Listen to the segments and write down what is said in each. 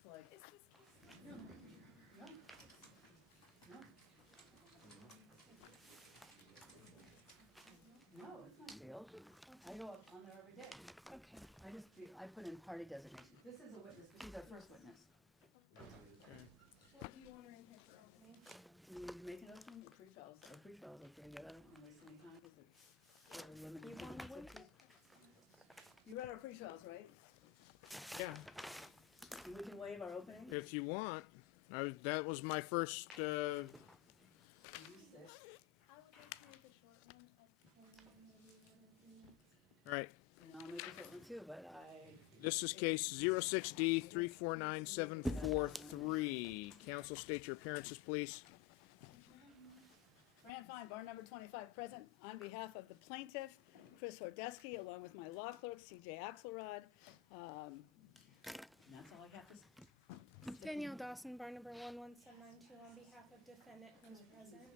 looks like. Is this case? No. No. No. No, it's not sealed. I go up on there every day. Okay. I put in party designation. This is a witness, but he's our first witness. What do you want her in here for opening? Do you need to make an opening? Pre-trials. Our pre-trials are pretty good. I don't want to waste any time because they're limited. You want to wait? You read our pre-trials, right? Yeah, And we can waive our opening? if you want. That was my first, You said. I would like to make a short one. all right. And I'll make a short one too, but This is case 06D 349743. Counsel, state your appearances, please. Fran Fine, bar number 25, present on behalf of the plaintiff, Chris Horodesky, along with my law clerk, CJ Axelrod. And that's all I have to say. Danielle Dawson, bar number 11792, on behalf of defendant who is present.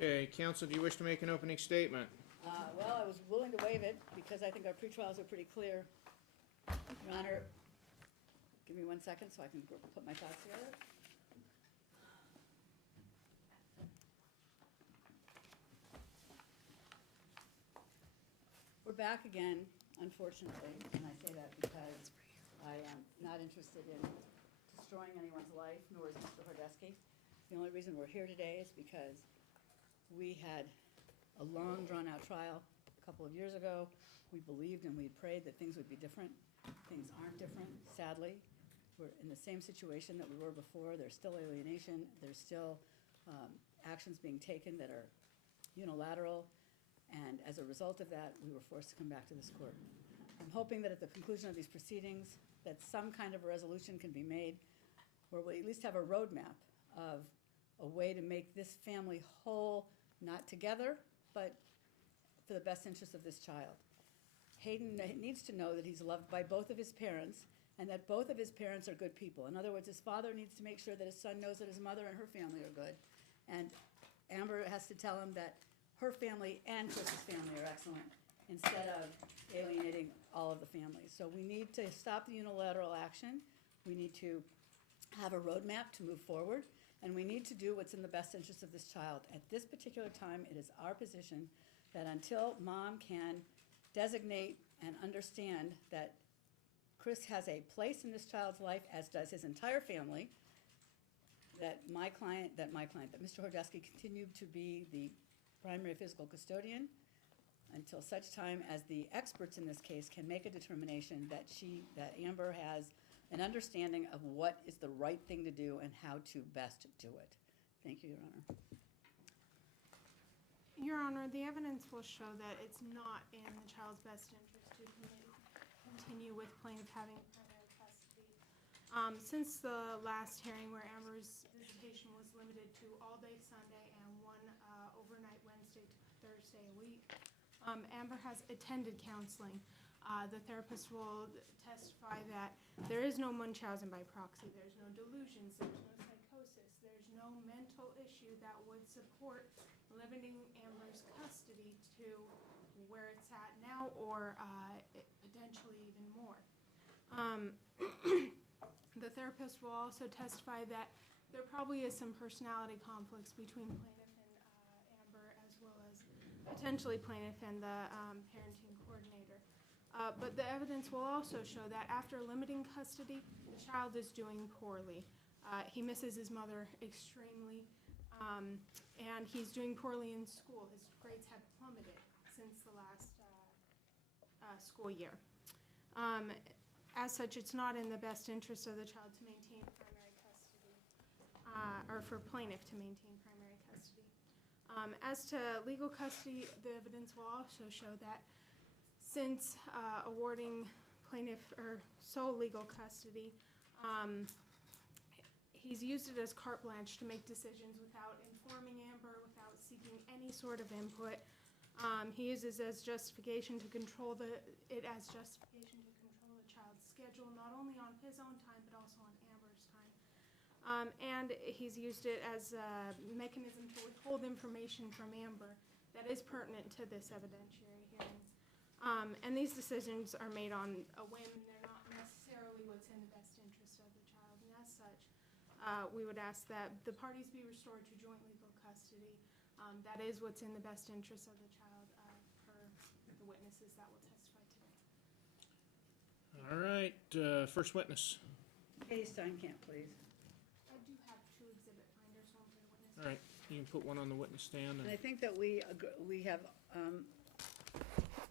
Okay, counsel, do you wish to make an opening statement? Well, I was willing to waive it because I think our pretrials are pretty clear. Your Honor, give me 1 second so I can put my thoughts together. We're back again, unfortunately, and I say that because I am not interested in destroying anyone's life, nor is Mr. Horodesky. The only reason we're here today is because we had a long, drawn-out trial a couple of years ago. We believed and we prayed that things would be different. Things aren't different, sadly. We're in the same situation that we were before. There's still alienation. There's still actions being taken that are unilateral. And as a result of that, we were forced to come back to this court. I'm hoping that at the conclusion of these proceedings, that some kind of a resolution can be made where we at least have a roadmap of a way to make this family whole, not together, but for the best interest of this child. Hayden needs to know that he's loved by both of his parents and that both of his parents are good people. In other words, his father needs to make sure that his son knows that his mother and her family are good. And Amber has to tell him that her family and Chris's family are excellent instead of alienating all of the families. So we need to stop the unilateral action. We need to have a roadmap to move forward. And we need to do what's in the best interest of this child. At this particular time, it is our position that until mom can designate and understand that Chris has a place in this child's life, as does his entire family, that Mr. Horodesky continued to be the primary physical custodian until such time as the experts in this case can make a determination that Amber has an understanding of what is the right thing to do and how to best do it. Thank you, Your Honor. Your Honor, the evidence will show that it's not in the child's best interest to continue with plaintiff having primary custody. Since the last hearing where Amber's visitation was limited to all day Sunday and one overnight Wednesday to Thursday a week, Amber has attended counseling. The therapist will testify that there is no Munchausen by proxy, there's no delusions, there's no psychosis, there's no mental issue that would support limiting Amber's custody to where it's at now or potentially even more. The therapist will also testify that there probably is some personality conflicts between plaintiff and Amber, as well as potentially plaintiff and the parenting coordinator. But the evidence will also show that after limiting custody, the child is doing poorly. He misses his mother extremely, and he's doing poorly in school. His grades have plummeted since the last school year. As such, it's not in the best interest of the child to maintain primary custody, or for plaintiff to maintain primary custody. As to legal custody, the evidence will also show that since awarding plaintiff or sole legal custody, he's used it as carte blanche to make decisions without informing Amber, without seeking any sort of input. He uses as justification to control the child's schedule, not only on his own time, but also on Amber's time. And he's used it as a mechanism to withhold information from Amber that is pertinent to this evidentiary hearing. And these decisions are made on a whim, and they're not necessarily what's in the best interest of the child. And such, we would ask that the parties be restored to joint legal custody. That is what's in the best interest of the child, per the witnesses that will testify today. All right, first witness. Katie Steinkamp, please. I do have two exhibit finders, one for the witness. All right, you can put one on the witness stand. And I And think that we have,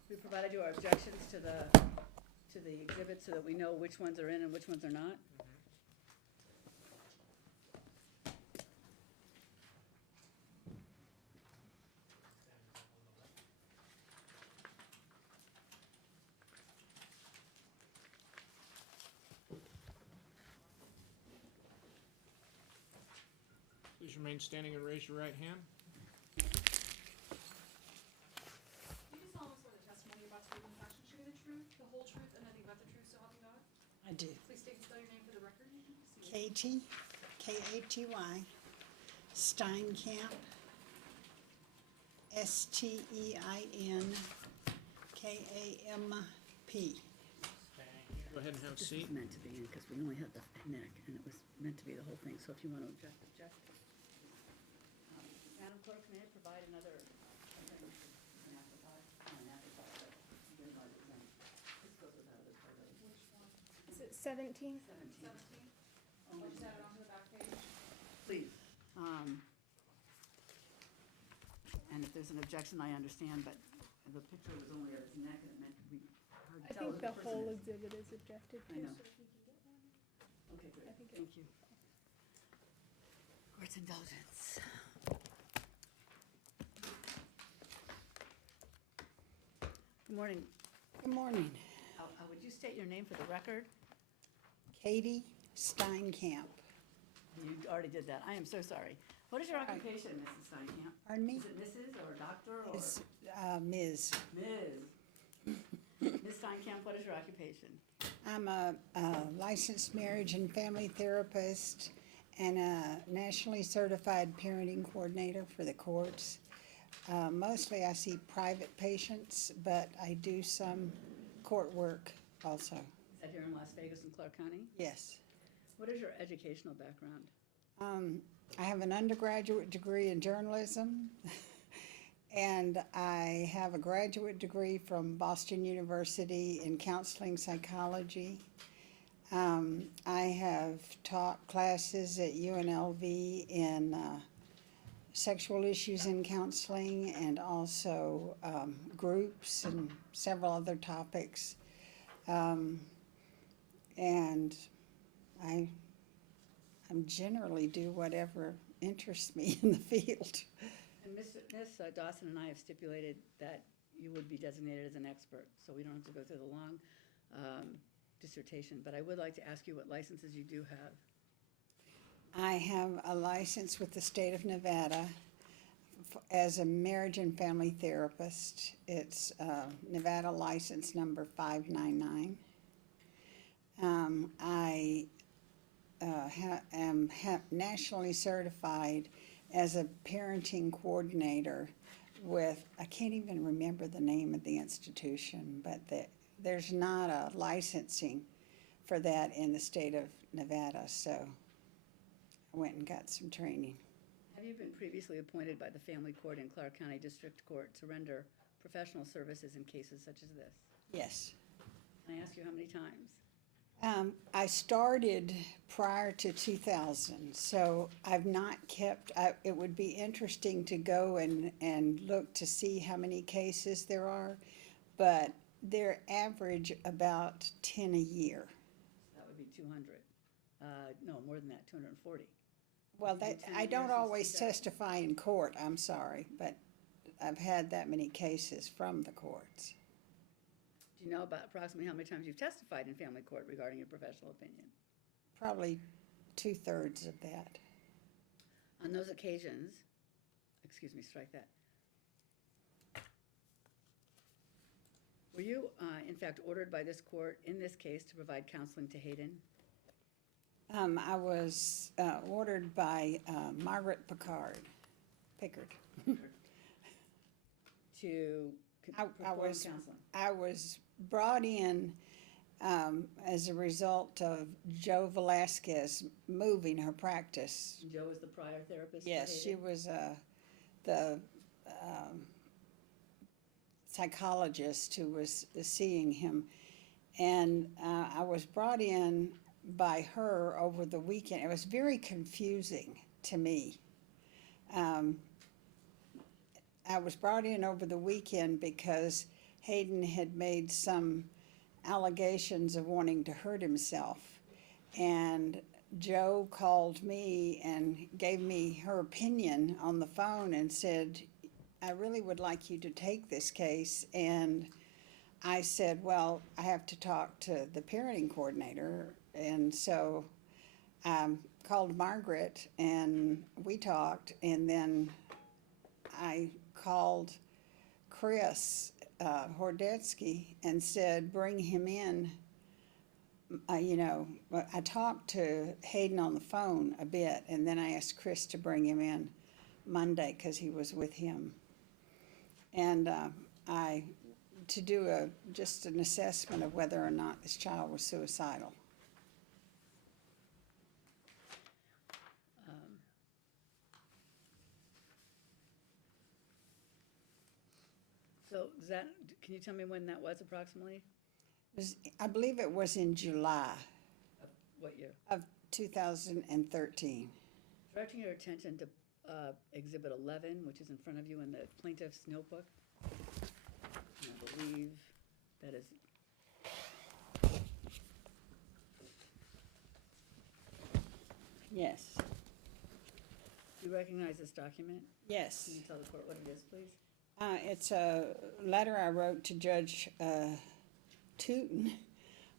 we provided you our objections to the exhibits so that we know which ones are in and which ones are not. please remain standing and raise your right hand. Do you solemnly swear the testimony you're about to give in the fact should be the truth, the whole truth, and nothing but the truth, so help you God? I do. Please state and spell your name for the record. Katie, K-A-T-Y, Steinkamp, S-T-E-I-N-K-A-M-P. Go ahead and have a This seat. was meant to be in, because we only had the neck, and it was meant to be the whole thing, so if you want to object, object. Madam Clerk, may I provide another, I think we should, an afterthought, not an afterthought, but you realize it was, this goes without this already. Which one? Is it 17? 17. 17? I'll just add it onto the back page. Please. And if there's an objection, I understand, but the picture was only of his neck, and it meant to be hard to I tell think who the person whole is. exhibit is objected to, I know. so if you can get one. Okay, great, I think thank you. Court's indulgence. Good morning. Good morning. Would you state your name for the record? Katie Steinkamp. You already did that. I am so sorry. What is your Right. occupation, Mrs. Steinkamp? Pardon me? Is it Mrs. or Doctor or Is Ms. Ms.? Ms. Steinkamp, what is your occupation? I'm a licensed marriage and family therapist and a nationally certified parenting coordinator for the courts. Mostly I see private patients, but I do some court work also. Is that here in Las Vegas and Clark County? Yes. What is your educational background? I have an undergraduate degree in journalism, and I have a graduate degree from Boston University in counseling psychology. I have taught classes at UNLV in sexual issues in counseling and also groups and several other topics. And I generally do whatever interests me in the field. And Ms. Dawson and I have stipulated that you would be designated as an expert, so we don't have to go through the long dissertation. But I would like to ask you what licenses you do have. I have a license with the state of Nevada as a marriage and family therapist. It's Nevada license number 599. I am nationally certified as a parenting coordinator with, I can't even remember the name of the institution, but there's not a licensing for that in the state of Nevada, so I went and got some training. Have you been previously appointed by the Family Court in Clark County District Court to render professional services in cases such as this? Yes. Can I ask you how many times? I started prior to 2000, so I've not kept, it would be interesting to go and look to see how many cases there are, but they're average about 10 a year. That would be 200. No, more than that, 240. Well, You've been that, 10 I years don't since always 2000. testify in court, I'm sorry, but I've had that many cases from the courts. Do you know about approximately how many times you've testified in family court regarding your professional opinion? Probably 2/3 of that. On those occasions, excuse me, strike that. Were you, in fact, ordered by this court in this case to provide counseling to Hayden? I was ordered by Margaret Pickard. To I perform was counseling? I was brought in as a result of Joe Velasquez moving her practice. Joe was the prior therapist for Yes, she Hayden? was the psychologist who was seeing him. And I was brought in by her over the weekend. It was very confusing to me. I was brought in over the weekend because Hayden had made some allegations of wanting to hurt himself. And Joe called me and gave me her opinion on the phone and said, I really would like you to take this case. And I said, well, I have to talk to the parenting coordinator. And so I called Margaret and we talked, and then I called Chris Horodesky and said, bring him in. I talked to Hayden on the phone a bit, and then I asked Chris to bring him in Monday because he was with him. And to do just an assessment of whether or not this child was suicidal. So can you tell me when that was approximately? I believe it was in July Of what year? of 2013. Directing your attention to Exhibit 11, which is in front of you in the plaintiff's notebook. And I believe that is. Yes. Do you recognize this document? Yes. Can you tell the court what it is, please? It's a letter I wrote to Judge Tootin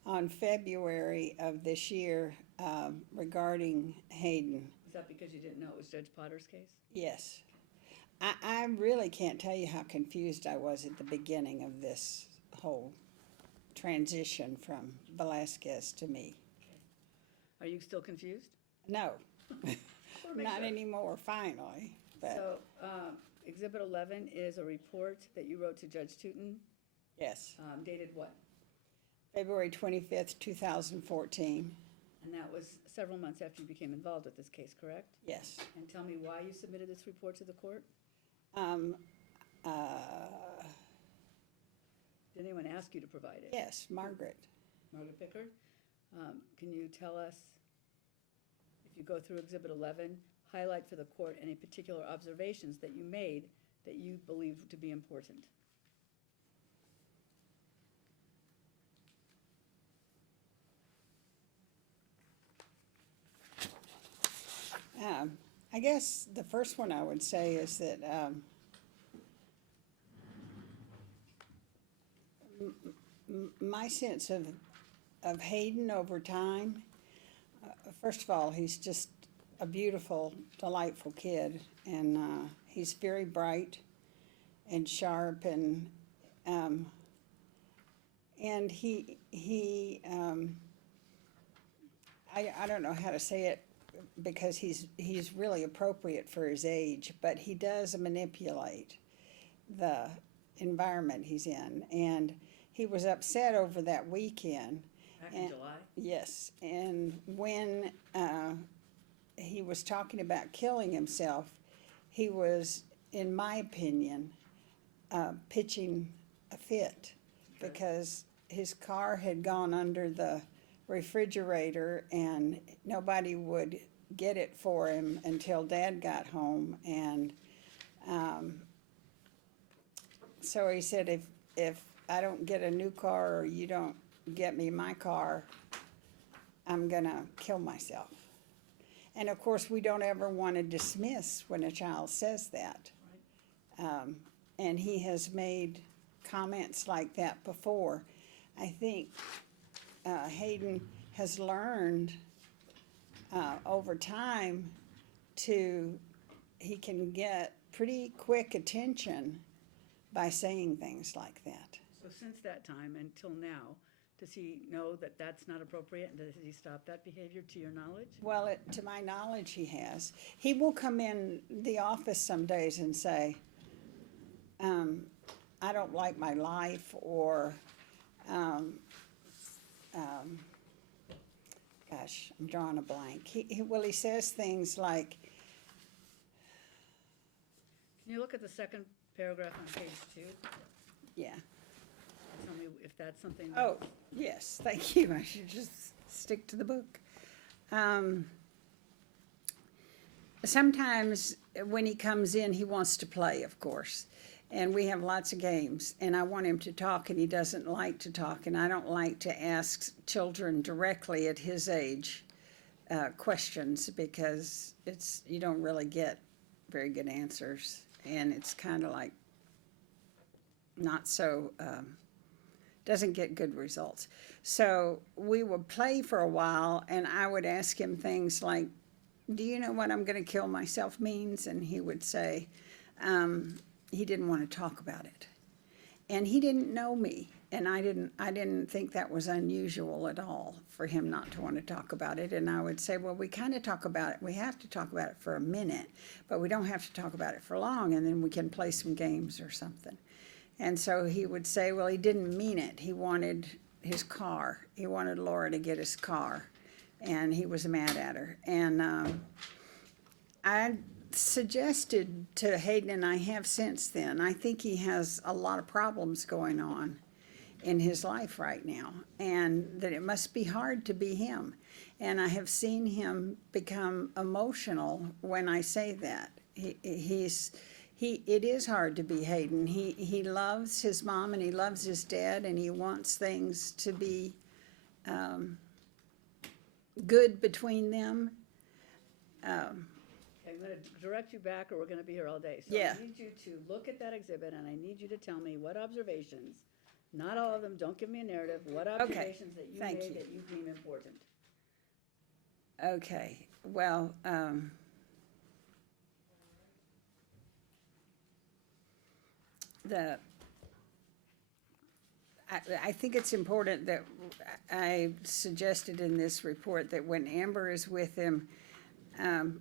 on February of this year regarding Hayden. Is that because you didn't know it was Judge Potter's case? Yes. I really can't tell you how confused I was at the beginning of this whole transition from Velasquez to me. Are you still confused? No, Or make not sure. anymore, finally. But So, Exhibit 11 is a report that you wrote to Judge Tootin, yes, dated what? February 25th, 2014. And that was several months after you became involved with this case, correct? Yes. And tell me why you submitted this report to the court? Did anyone ask you to provide it? Yes, Margaret. Margaret Pickard? Can you tell us, if you go through Exhibit 11, highlight for the court any particular observations that you made that you believe to be important? I guess the first one I would say is that my sense of Hayden over time, first of all, he's just a beautiful, delightful kid, and he's very bright and sharp, and he I don't know how to say it because he's really appropriate for his age, but he does manipulate the environment he's in, and he was upset over that weekend. Back in July? Yes, and when he was talking about killing himself, he was, in my opinion, pitching a fit because his car had gone under the refrigerator and nobody would get it for him until Dad got home. And so he said, if I don't get a new car or you don't get me my car, I'm gonna kill myself. And of course, we don't ever want to dismiss when a child says that. And he has made comments like that before. I think Hayden has learned over time he can get pretty quick attention by saying things like that. So since that time until now, does he know that that's not appropriate, and does he stop that behavior to your knowledge? Well, to my knowledge, he has. He will come in the office some days and say, I don't like my life, or gosh, I'm drawing a blank. He says things like, Can you look at the second paragraph on page 2? yeah. Tell me if that's something that. Oh, yes, thank you. I should just stick to the book. Sometimes when he comes in, he wants to play, of course. And we have lots of games, and I want him to talk, and he doesn't like to talk. And I don't like to ask children directly at his age questions, because you don't really get very good answers. And it's kind of like not so, doesn't get good results. So we would play for a while, and I would ask him things like, do you know what I'm going to kill myself means? And he would say, he didn't want to talk about it. And he didn't know me, and I didn't think that was unusual at all for him not to want to talk about it. And I would say, well, we kind of talk about it. We have to talk about it for a minute, but we don't have to talk about it for long, and then we can play some games or something. And so he would say, well, he didn't mean it. He wanted his car. He wanted Laura to get his car, and he was mad at her. And I suggested to Hayden, and I have since then, I think he has a lot of problems going on in his life right now, and that it must be hard to be him. And I have seen him become emotional when I say that. It is hard to be Hayden. He loves his mom, and he loves his dad, and he wants things to be good between them. I'm going to direct you back, or we're going to be here all day. So Yeah. I need you to look at that exhibit, and I need you to tell me what observations, not all of them, don't give me a narrative, what observations that you thank made you. that you deem important. Okay, well, I think it's important that I suggested in this report that when Amber is with him,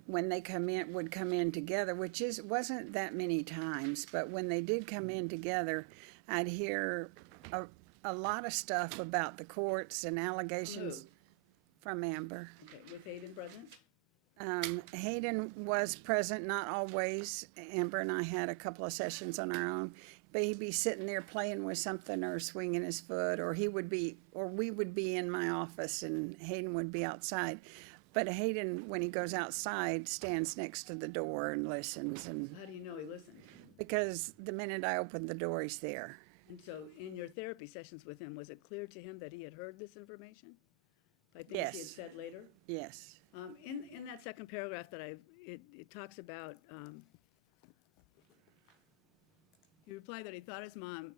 when they would come in together, which wasn't that many times, but when they did come in together, I'd hear a lot of stuff about the courts and allegations from Amber. Okay, with Hayden present? Hayden was present, not always. Amber and I had a couple of sessions on our own, but he'd be sitting there playing with something or swinging his foot, or we would be in my office and Hayden would be outside. But Hayden, when he goes outside, stands next to the door and listens. And How do you know he listened? because the minute I open the door, he's there. And so in your therapy sessions with him, was it clear to him that he had heard this information? By things he had Yes. said later? Yes. In that second paragraph that it talks about, he replied that he thought his mom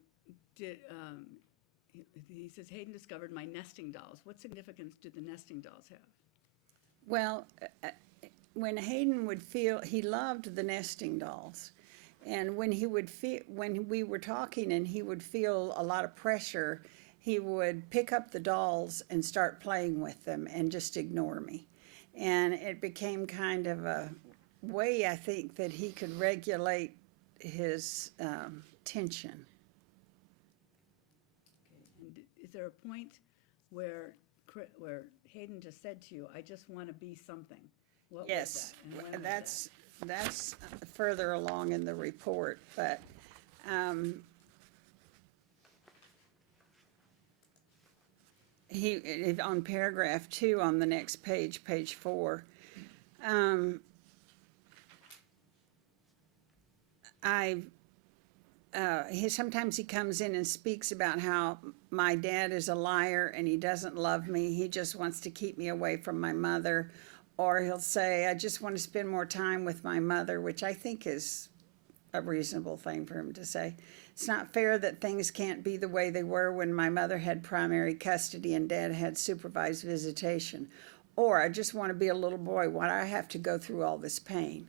did, he says, Hayden discovered my nesting dolls. What significance did the nesting dolls have? Well, when Hayden would feel, he loved the nesting dolls. And when we were talking and he would feel a lot of pressure, he would pick up the dolls and start playing with them and just ignore me. And it became kind of a way, I think, that he could regulate his tension. Okay. And is there a point where Hayden just said to you, I just want to be something? What Yes, was that? And when was that's further along in the report, but on paragraph 2 on the next page, page 4, sometimes he comes in and speaks about how my dad is a liar and he doesn't love me. He just wants to keep me away from my mother. Or he'll say, I just want to spend more time with my mother, which I think is a reasonable thing for him to say. It's not fair that things can't be the way they were when my mother had primary custody and dad had supervised visitation. Or I just want to be a little boy. Why do I have to go through all this pain?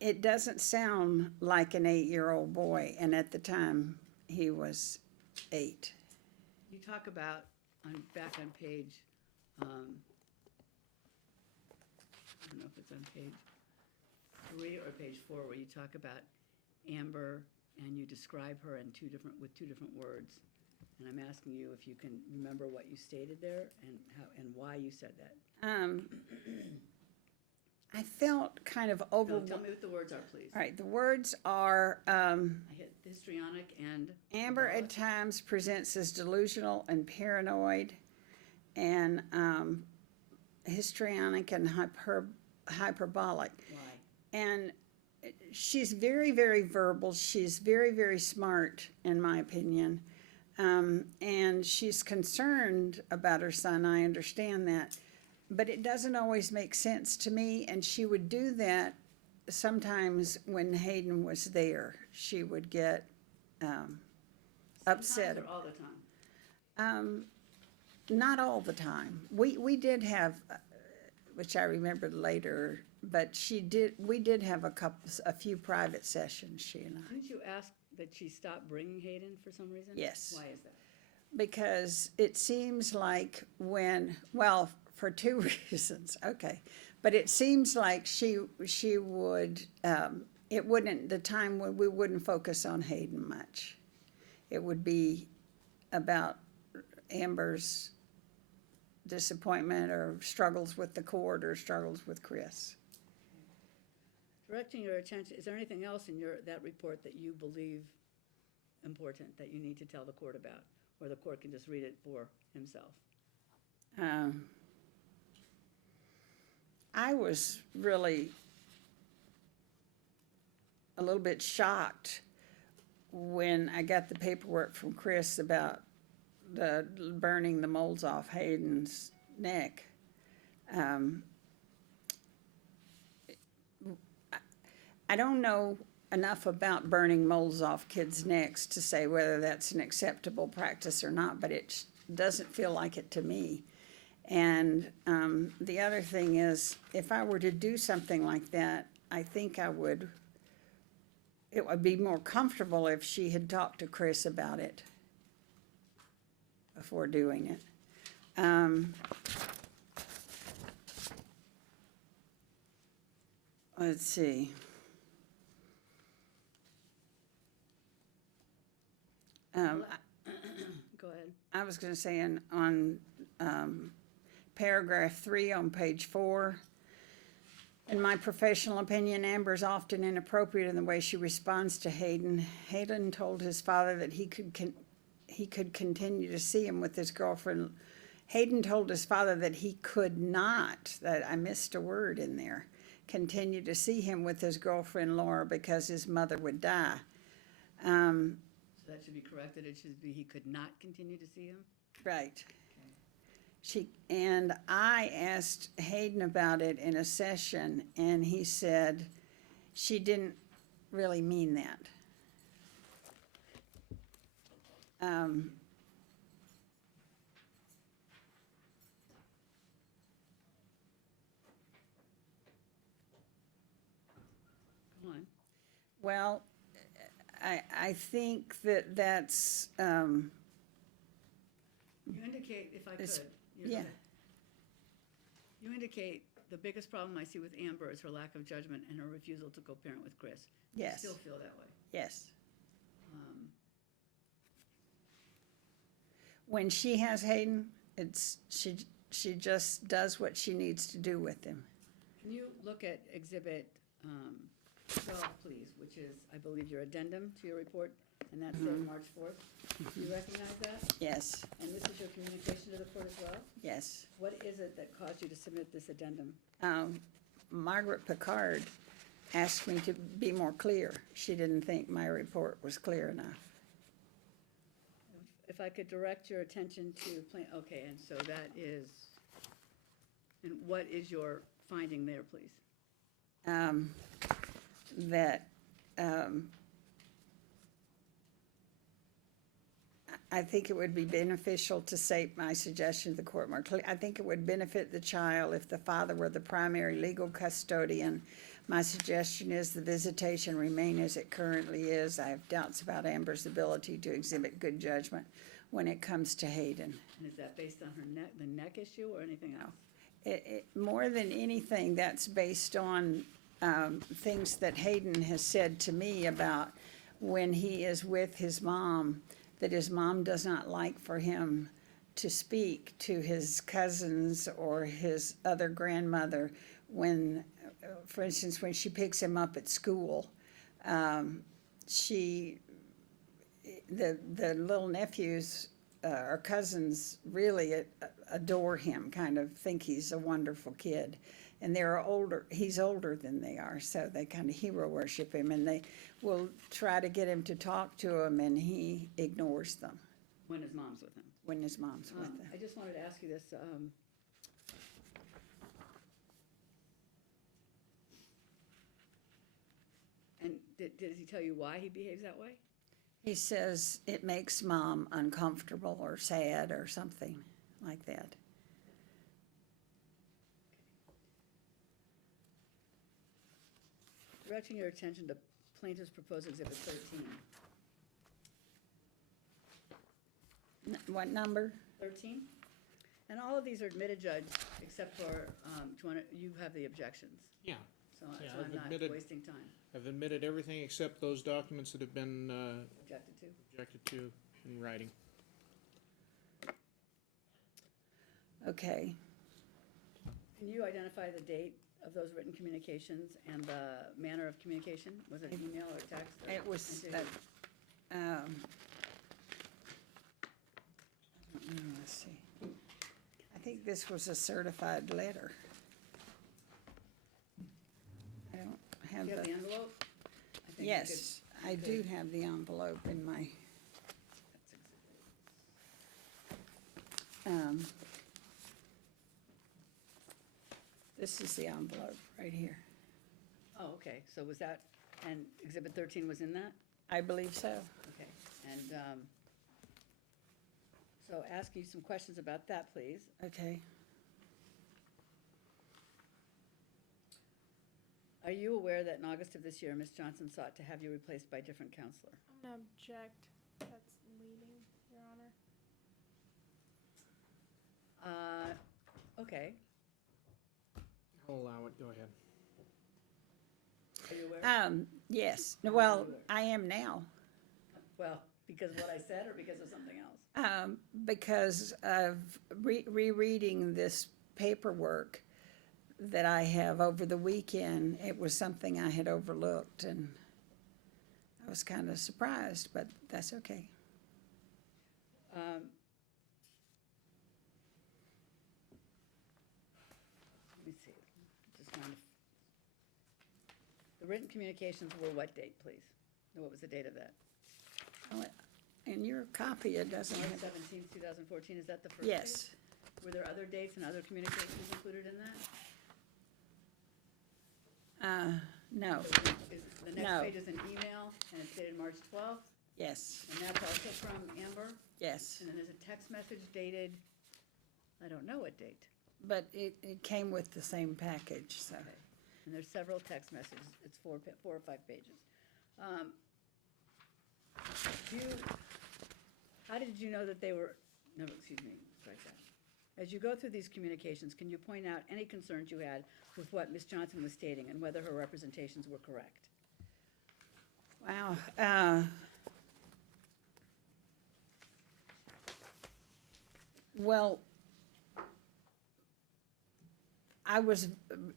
It doesn't sound like an 8-year-old boy, and at the time he was 8. You talk about, back on page, I don't know if it's on page 3 or page 4, where you talk about Amber and you describe her with two different words. And I'm asking you if you can remember what you stated there and how, and why you said that. I felt kind of No, overwhelmed. tell me what the words are, please. All right, the words are, I hit histrionic and. Amber at hyperbolic. times presents as delusional and paranoid, and histrionic and hyperbolic. Why? And she's very, very verbal. She's very, very smart, in my opinion. And she's concerned about her son. I understand that. But it doesn't always make sense to me. And she would do that sometimes when Hayden was there. She would get upset. Sometimes or all the time? Not all the time. We did have, which I remembered later, but we did have a few private sessions, she and I. Didn't you ask that she stop bringing Hayden for some reason? Yes. Why is that? Because it seems like well, for two reasons, okay. But it seems like she would, it wouldn't, the time when we wouldn't focus on Hayden much. It would be about Amber's disappointment or struggles with the court or struggles with Chris. Directing your attention, is there anything else in that report that you believe important that you need to tell the court about? Or the court can just read it for himself? I was really a little bit shocked when I got the paperwork from Chris about the burning the moles off Hayden's neck. I don't know enough about burning moles off kids' necks to say whether that's an acceptable practice or not, but it doesn't feel like it to me. And the other thing is, if I were to do something like that, I think it would be more comfortable if she had talked to Chris about it before doing it. Let's see. Go ahead. I was going to say on paragraph 3 on page 4, in my professional opinion, Amber is often inappropriate in the way she responds to Hayden. Hayden told his father that he could continue to see him with his girlfriend. Hayden told his father that he could not, that I missed a word in there, continue to see him with his girlfriend Laura because his mother would die. So that should be corrected. It should be he could not continue to see him? Right. And I asked Hayden about it in a session, and he said she didn't really mean that. Go on. Well, I think that's, You indicate, if I could. It's- you- yeah. You indicate the biggest problem I see with Amber is her lack of judgment and her refusal to co-parent with Chris. Yes. I still feel that way. yes. Um, When she has Hayden, she just does what she needs to do with him. Can you look at Exhibit 12, please, which is, I believe, your addendum to your report, and that's dated March 4th. Do you recognize that? Yes, And this is your communication to the court as well? yes. What is it that caused you to submit this addendum? Margaret Picard asked me to be more clear. She didn't think my report was clear enough. If I could direct your attention to okay, and so that is, and what is your finding there, please? That I think it would be beneficial to say my suggestion to the court more clearly. I think it would benefit the child if the father were the primary legal custodian. My suggestion is the visitation remain as it currently is. I have doubts about Amber's ability to exhibit good judgment when it comes to Hayden. And is that based on the neck issue or anything else? More than anything, that's based on things that Hayden has said to me about when he is with his mom, that his mom does not like for him to speak to his cousins or his other grandmother when, for instance, when she picks him up at school. The little nephews or cousins really adore him, kind of think he's a wonderful kid. And he's older than they are, so they kind of hero worship him, and they will try to get him to talk to him, and he ignores them When his mom's with him. when his mom's with I him. just wanted to ask you this, and did he tell you why he behaves that way? He says it makes mom uncomfortable or sad or something like that. Directing your attention to plaintiff's proposed exhibit 13. What number? 13? And all of these are admitted, Judge, except for, you have the objections, Yeah, so Yeah, I'm I've not admitted- wasting time. I've admitted everything except those documents that have been Objected to? objected to in writing. Okay. Can you identify the date of those written communications and the manner of communication? Was it email or text? or- It was, let's see. I think this was a certified letter. I don't have Do you have the the, envelope? I think you yes, I could- do have the envelope in my, this is the envelope right here. Oh, okay, so was that, and exhibit 13 was in that? I believe so. Okay, and, so ask you some questions about that, please. Okay. Are you aware that in August of this year, Ms. Johnson sought to have you replaced by a different counselor? I'm gonna object. That's leading, Your Honor. Okay, I'll allow it, go ahead. are you aware? Yes, well, I am now. Well, because of what I said or because of something else? Because of rereading this paperwork that I have over the weekend, it was something I had overlooked, and I was kind of surprised, but that's okay. Let me see, just trying to. The written communications were what date, please? What was the date of that? Oh, in your copy, it doesn't March have, 17th, 2014, is that the first date? yes, Were there other dates and other communications included in that? no, The No. next page is an email, and it's dated March 12th, yes, and that's also from Amber, yes, and then there's a text message dated, I don't know what date. but it came with the same package, so. Okay. And there's several text messages, it's 4 or 5 pages. How did you know that they were, no, excuse me, strike that. As you go through these communications, can you point out any concerns you had with what Ms. Johnson was stating and whether her representations were correct? Wow. Well, I was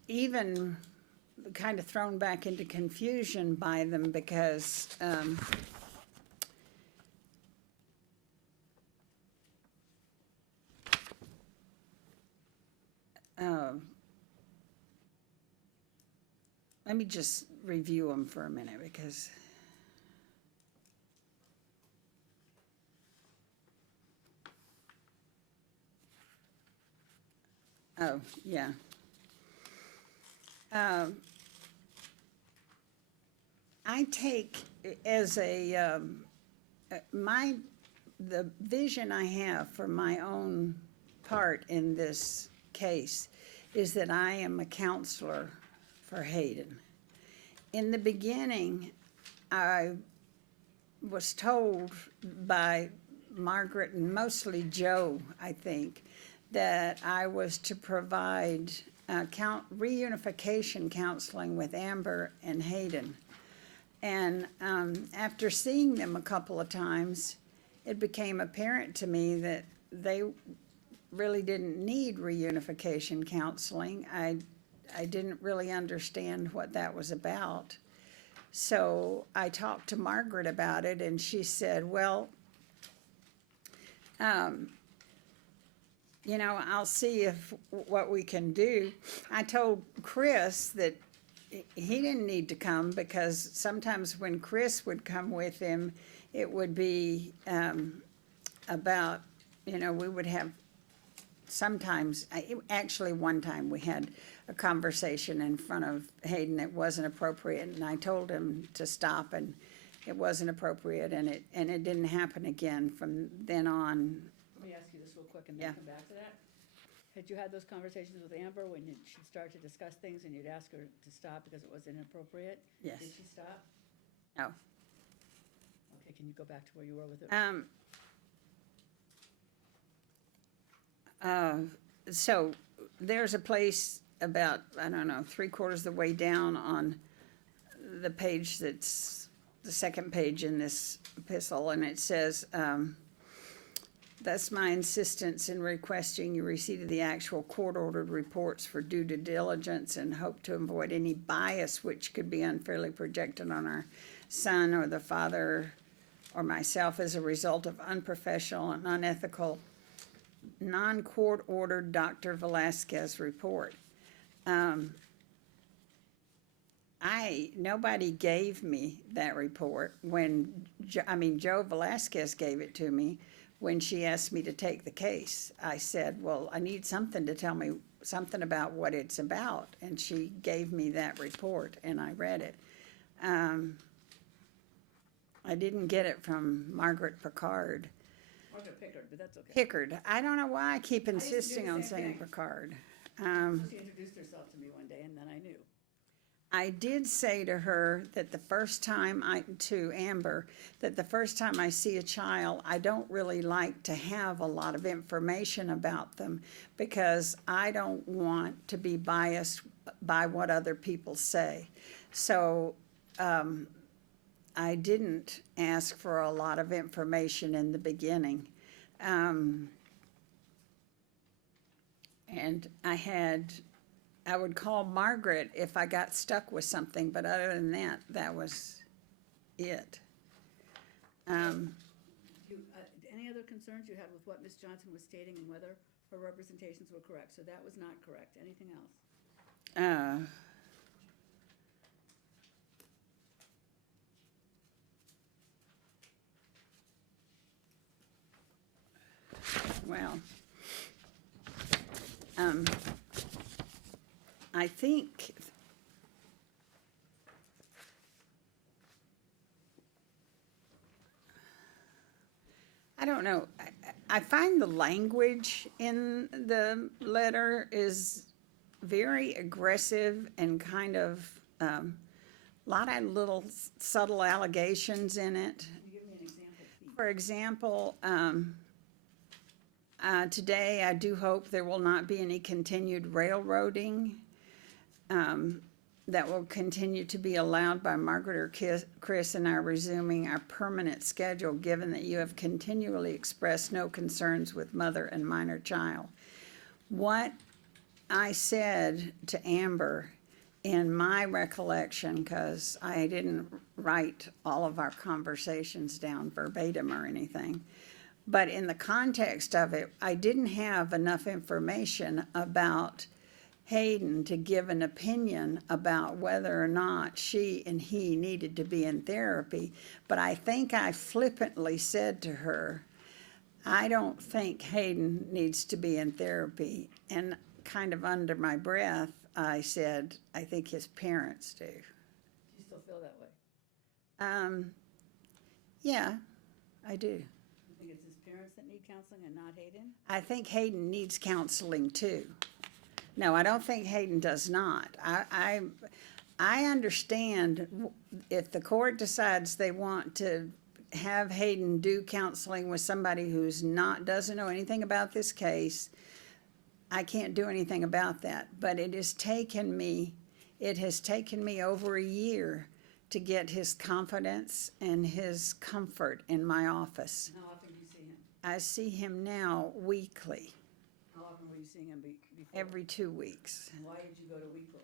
even kind of thrown back into confusion by them because let me just review them for a minute because oh, yeah. I take as the vision I have for my own part in this case is that I am a counselor for Hayden. In the beginning, I was told by Margaret and mostly Joe, I think, that I was to provide reunification counseling with Amber and Hayden. And after seeing them a couple of times, it became apparent to me that they really didn't need reunification counseling. I didn't really understand what that was about. So I talked to Margaret about it, and she said, well, you know, I'll see what we can do. I told Chris that he didn't need to come, because sometimes when Chris would come with him, it would be about, you know, we would have sometimes, actually one time we had a conversation in front of Hayden that wasn't appropriate, and I told him to stop, and it wasn't appropriate, and it didn't happen again from then on. Let me ask you this real quick and Yeah. then come back to that. Had you had those conversations with Amber when she'd start to discuss things and you'd ask her to stop because it was inappropriate? Yes. Did she stop? No. Okay, can you go back to where you were with it? So there's a place about, I don't know, 3/4 of the way down on the page that's the second page in this epistle, and it says, thus my insistence in requesting your receipt of the actual court-ordered reports for due diligence, and hope to avoid any bias which could be unfairly projected on our son or the father or myself as a result of unprofessional and unethical non-court-ordered Dr. Velasquez report. Nobody gave me that report when, Joe Velasquez gave it to me when she asked me to take the case. I said, well, I need something to tell me something about what it's about, and she gave me that report, and I read it. I didn't get it from Margaret Picard. Margaret Pickard, but that's okay. Pickard. I don't know why I keep used to do insisting the on same saying thing. Picard. So she introduced herself to me one day and then I knew. I did say to her that to Amber, that the first time I see a child, I don't really like to have a lot of information about them, because I don't want to be biased by what other people say. So, I didn't ask for a lot of information in the beginning. And I would call Margaret if I got stuck with something, but other than that, that was it. Any other concerns you had with what Ms. Johnson was stating and whether her representations were correct? So that was not correct. Anything else? Well, I think I don't know. I find the language in the letter is very aggressive and kind of a lot of little subtle allegations in it. Can you give me an example, please? For example, today I do hope there will not be any continued railroading that will continue to be allowed by Margaret or Chris and are resuming our permanent schedule, given that you have continually expressed no concerns with mother and minor child. What I said to Amber, in my recollection, because I didn't write all of our conversations down verbatim or anything, but in the context of it, I didn't have enough information about Hayden to give an opinion about whether or not she and he needed to be in therapy. But I think I flippantly said to her, I don't think Hayden needs to be in therapy. And kind of under my breath, I said, I think his parents do. Do you still feel that way? Yeah, I do. You think it's his parents that need counseling and not Hayden? I think Hayden needs counseling too. No, I don't think Hayden does not. I understand if the court decides they want to have Hayden do counseling with somebody who's doesn't know anything about this case, I can't do anything about that. But it has taken me over a year to get his confidence and his comfort in my office. How often I see him now weekly, How often were you seeing him before? every 2 weeks. And why did you go to weekly?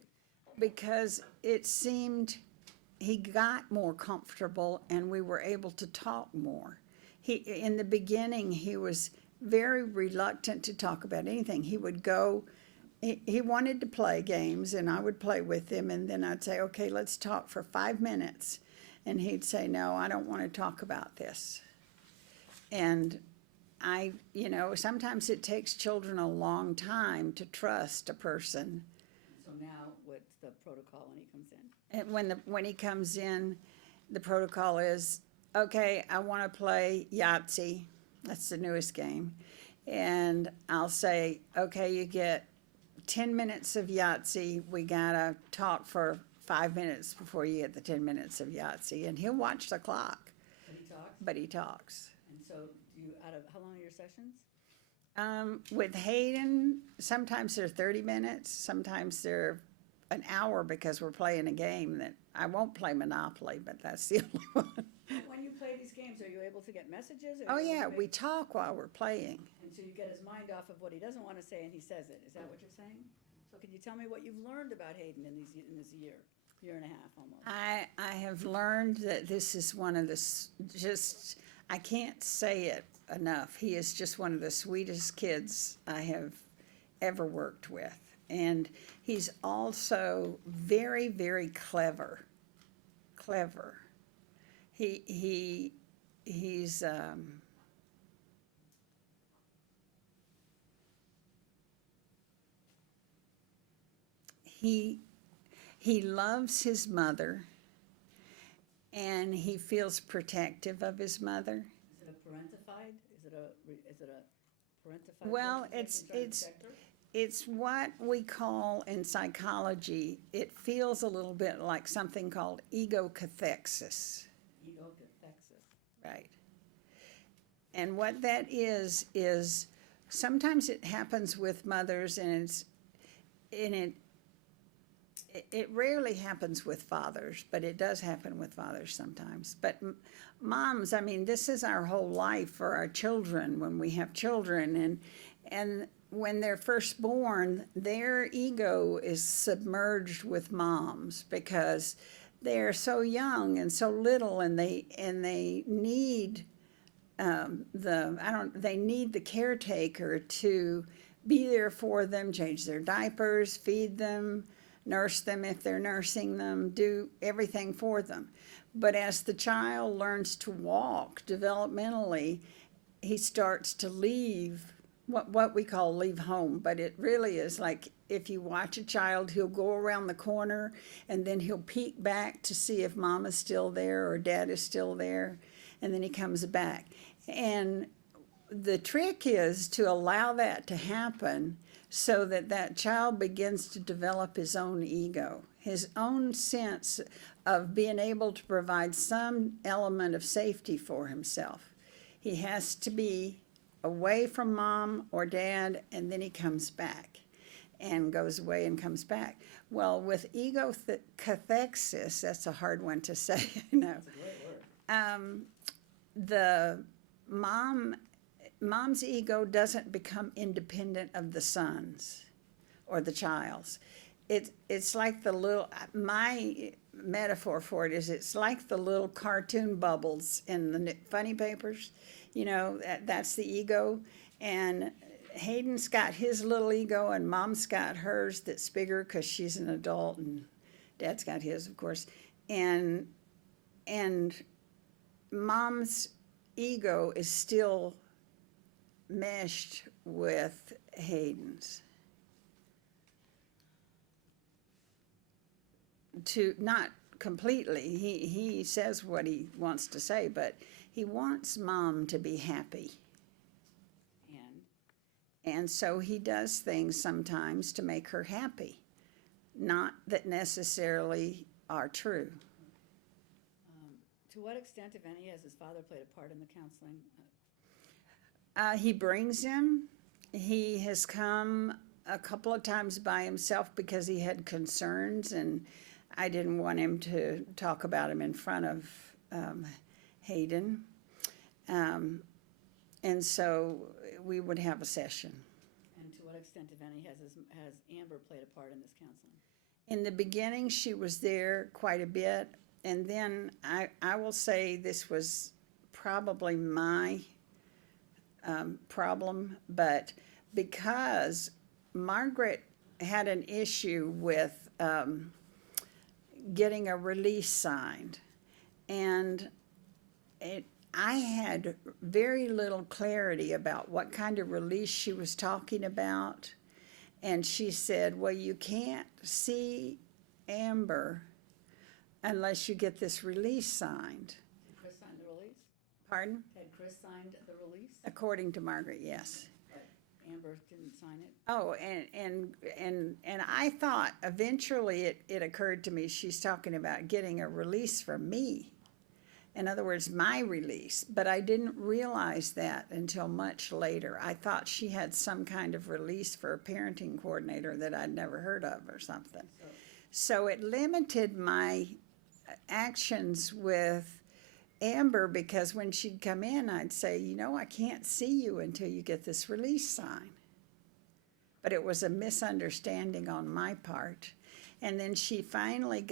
Because it seemed he got more comfortable and we were able to talk more. In the beginning, he was very reluctant to talk about anything. He would go, he wanted to play games and I would play with him, and then I'd say, okay, let's talk for 5 minutes. And he'd say, no, I don't want to talk about this. And sometimes it takes children a long time to trust a person. So now, what's the protocol when he comes in? And when he comes in, the protocol is, okay, I want to play Yahtzee. That's the newest game. And I'll say, okay, you get 10 minutes of Yahtzee. We got to talk for 5 minutes before you get the 10 minutes of Yahtzee. And he'll watch the clock. But he talks? But he talks. And so, how long are your sessions? With Hayden, sometimes they're 30 minutes, sometimes they're an hour because we're playing a game that, I won't play Monopoly, but that's the only one. When you play these games, are you able to get messages? Oh yeah, we talk while we're playing. And so you get his mind off of what he doesn't want to say and he says it. Is that what you're saying? So can you tell me what you've learned about Hayden in this year and a half almost? I have learned that this is one of the, I can't say it enough. He is just one of the sweetest kids I have ever worked with. And he's also very, very clever. He's he loves his mother, and he feels protective of his mother. Is it a parentified? Is it a parentified? Well, person trying to protect her? it's what we call in psychology, it feels a little bit like something called ego cathexis. Ego cathexis. Right. And what that is sometimes it happens with mothers, and it rarely happens with fathers, but it does happen with fathers sometimes. But moms, I mean, this is our whole life for our children when we have children. And when they're first born, their ego is submerged with moms because they're so young and so little, and they need they need the caretaker to be there for them, change their diapers, feed them, nurse them if they're nursing them, do everything for them. But as the child learns to walk developmentally, he starts to leave, what we call leave home, but it really is like if you watch a child, he'll go around the corner and then he'll peek back to see if mom is still there or dad is still there, and then he comes back. And the trick is to allow that to happen so that that child begins to develop his own ego, his own sense of being able to provide some element of safety for himself. He has to be away from mom or dad, and then he comes back and goes away and comes back. Well, with ego cathexis, that's a hard one to say, you know. That's a great word. The mom's ego doesn't become independent of the son's or the child's. It's like the little, my metaphor for it is it's like the little cartoon bubbles in the funny papers. You know, that's the ego. And Hayden's got his little ego and mom's got hers that's bigger because she's an adult, and dad's got his, of course. And mom's ego is still meshed with Hayden's. To not completely, he says what he wants to say, but he wants mom to be happy. And so he does things sometimes to make her happy, not that necessarily are true. To what extent, if any, has his father played a part in the counseling? He brings him. He has come a couple of times by himself because he had concerns, and I didn't want him to talk about him in front of Hayden. And And so we would have a session. And to what extent, if any, has Amber played a part in this counseling? In the beginning, she was there quite a bit, and then I will say this was probably my problem, but because Margaret had an issue with getting a release signed, and I had very little clarity about what kind of release she was talking about. And she said, well, you can't see Amber unless you get this release signed. Did Chris sign the release? Pardon? Had Chris signed the release? According to Margaret, yes. But Amber didn't sign it? Oh, and I thought eventually it occurred to me she's talking about getting a release from me. In other words, my release, but I didn't realize that until much later. I thought she had some kind of release for a parenting coordinator that I'd never heard of or something. So it limited my actions with Amber, because when she'd come in, I'd say, you know, I can't see you until you get this release sign. But it was a misunderstanding on my part. And then she finally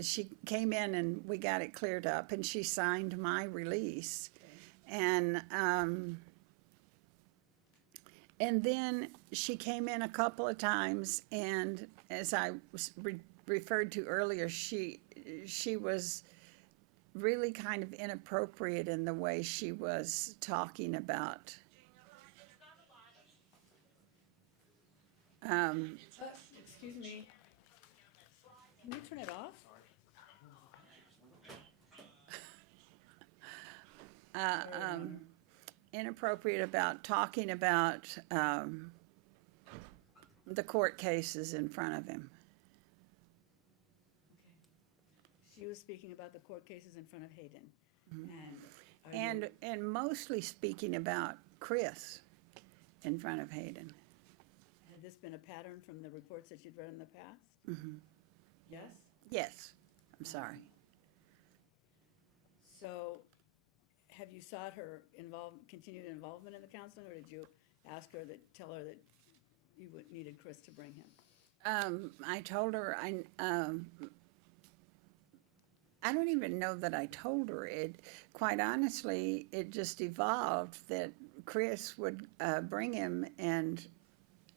she came in and we got it cleared up, and she signed my release. And then she came in a couple of times, and as I referred to earlier, she was really kind of inappropriate in the way she was talking about. Excuse me. Can you turn it off? Inappropriate about talking about the court cases in front of him. She was speaking about the court cases in front of Hayden. And mostly speaking about Chris in front of Hayden. Had this been a pattern from the reports that you'd read in the past? Mm-hmm. Yes? Yes, I'm sorry. So, have you sought her continued involvement in the counseling, or did you tell her that you needed Chris to bring him? I told her, I don't even know that I told her it. Quite honestly, it just evolved that Chris would bring him and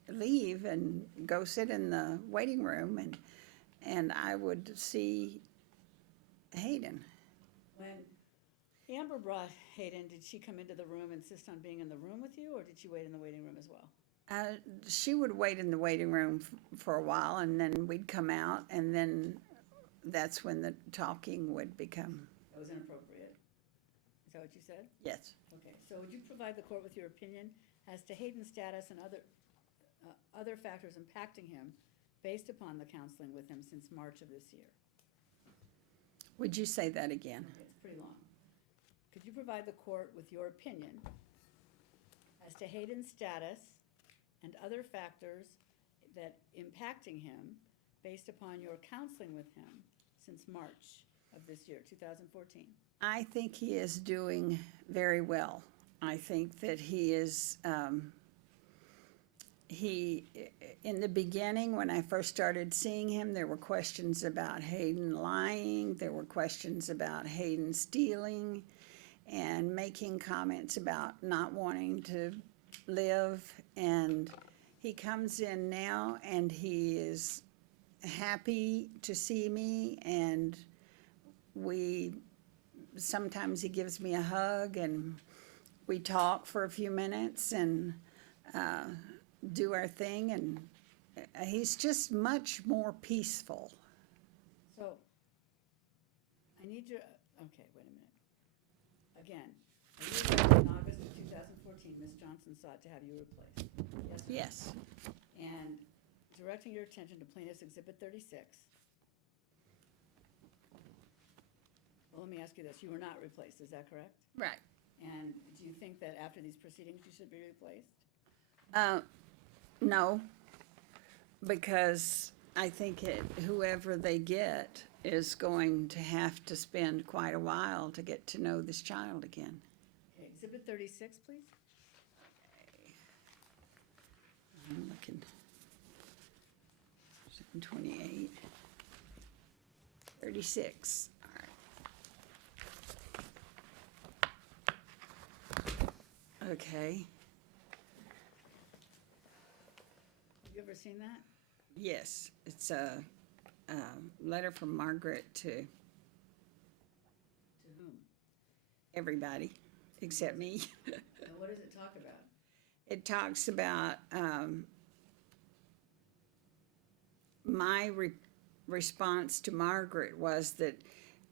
leave and go sit in the waiting room, and I would see Hayden. When Amber brought Hayden, did she come into the room and insist on being in the room with you, or did she wait in the waiting room as well? She would wait in the waiting room for a while, and then we'd come out, and then that's when the talking would become. That was inappropriate. Is that what you said? Yes. Okay, so would you provide the court with your opinion as to Hayden's status and other factors impacting him based upon the counseling with him since March of this year? Would you say that again? Okay, it's pretty long. Could you provide the court with your opinion as to Hayden's status and other factors that impacting him based upon your counseling with him since March of this year, 2014? I think he is doing very well. I think that he is, in the beginning, when I first started seeing him, there were questions about Hayden lying, there were questions about Hayden stealing, and making comments about not wanting to live. And he comes in now, and he is happy to see me, and sometimes he gives me a hug, and we talk for a few minutes and do our thing, and he's just much more peaceful. So, I need you, okay, wait a minute. Again, in August of 2014, Ms. Johnson sought to have you replaced. Yes? Yes. And directing your attention to Plaintiff's Exhibit 36. Well, let me ask you this. You were not replaced, is that correct? Right. And do you think that after these proceedings you should be replaced? No, because I think whoever they get is going to have to spend quite a while to get to know this child again. Okay, Exhibit 36, please. I'm looking. 728. 36, all right. Okay, Have you ever seen that? yes, it's a letter from Margaret to To whom? everybody except me. And what does it talk about? It talks about my response to Margaret was that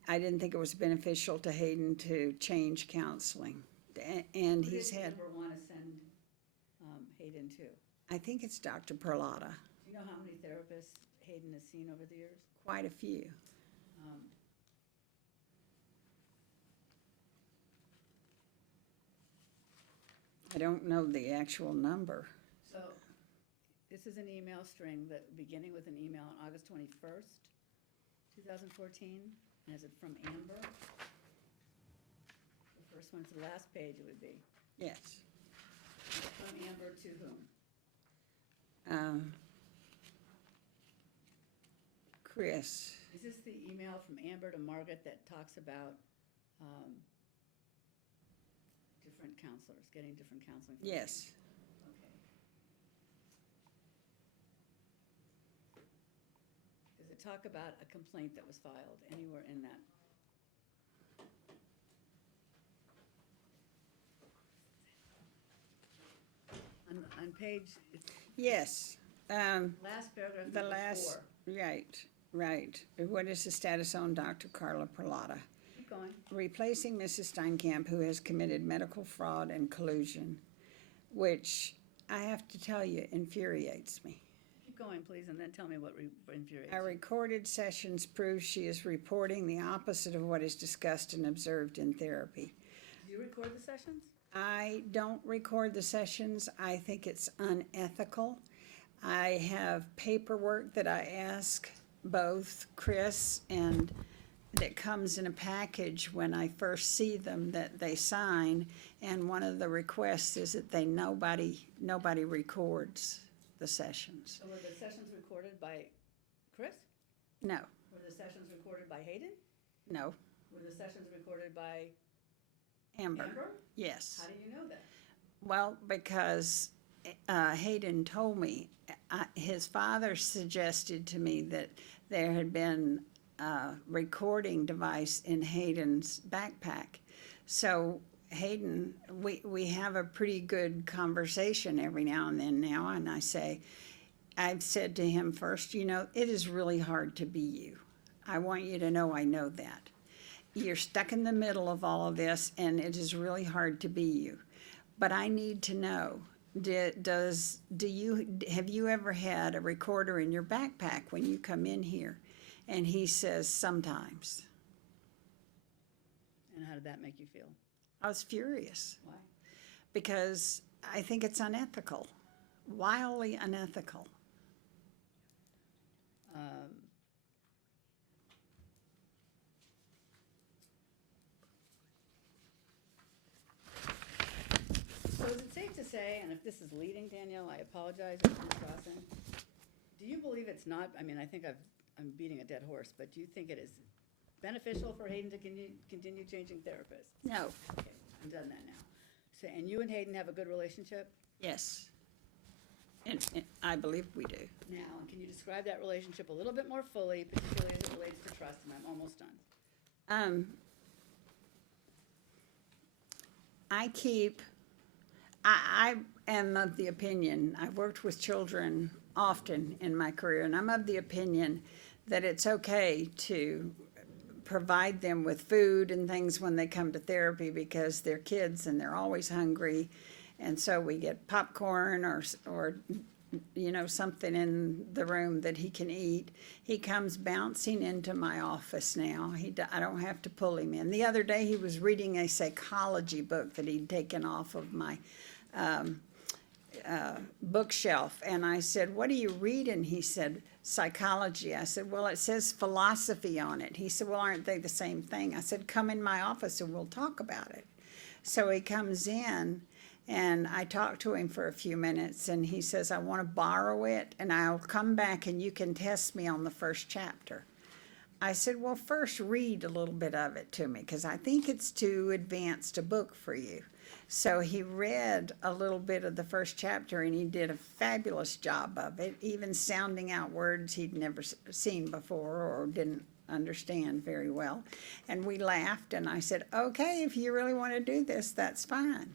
I didn't think it was beneficial to Hayden to change counseling. And Who he's did you had, ever want to send Hayden to? I think it's Dr. Perlotta, Do you know how many therapists Hayden has seen over the years? quite a few. Um, I don't know the actual number. So, this is an email string that, beginning with an email on August 21st, 2014, and is it from Amber? The first one to the last page it would be. Yes. From Amber to whom? Chris, Is this the email from Amber to Margaret that talks about different counselors, getting different counseling? from yes. Okay. Does it talk about a complaint that was filed anywhere in that? On page, it's Yes. last paragraph, The number last, 4. right. What is the status on Dr. Carla Perlotta? Keep going. Replacing Mrs. Steinkamp, who has committed medical fraud and collusion, which I have to tell you infuriates me. Keep going, please, and then tell me what infuriates Our you. recorded sessions prove she is reporting the opposite of what is discussed and observed in therapy. Do you record the sessions? I don't record the sessions. I think it's unethical. I have paperwork that I ask both Chris and that comes in a package when I first see them that they sign, and one of the requests is that nobody records the sessions. So were the sessions recorded by Chris? No, Were the sessions recorded by Hayden? no, Were the sessions recorded by Amber. Amber? Yes. How do you know that? Well, because Hayden told me, his father suggested to me that there had been a recording device in Hayden's backpack. So Hayden, we have a pretty good conversation every now and then now, and I've said to him first, you know, it is really hard to be you. I want you to know I know that. You're stuck in the middle of all of this, and it is really hard to be you. But I need to know, have you ever had a recorder in your backpack when you come in here? And he says, sometimes. And how did that make you feel? I was furious Why? because I think it's unethical, wildly unethical. So is it safe to say, and if this is leading, Danielle, I apologize if I'm crossing, do you believe it's not, I mean, I think I'm beating a dead horse, but do you think it is beneficial for Hayden to continue changing therapists? No, Okay, I'm done that now. So, and you and Hayden have a good relationship yes. And I believe we do. now, and can you describe that relationship a little bit more fully, particularly as it relates to trust, and I'm almost done. I am of the opinion, I've worked with children often in my career, and I'm of the opinion that it's okay to provide them with food and things when they come to therapy because they're kids and they're always hungry. And so we get popcorn or you know, something in the room that he can eat. He comes bouncing into my office now. I don't have to pull him in. The other day he was reading a psychology book that he'd taken off of my bookshelf. And I said, what are you reading? He said, psychology. I said, well, it says philosophy on it. He said, well, aren't they the same thing? I said, come in my office and we'll talk about it. So he comes in And I talked to him for a few minutes, and he says, I want to borrow it, and I'll come back and you can test me on the first chapter. I said, well, first read a little bit of it to me, because I think it's too advanced a book for you. So he read a little bit of the first chapter, and he did a fabulous job of it, even sounding out words he'd never seen before or didn't understand very well. And we laughed, and I said, okay, if you really want to do this, that's fine.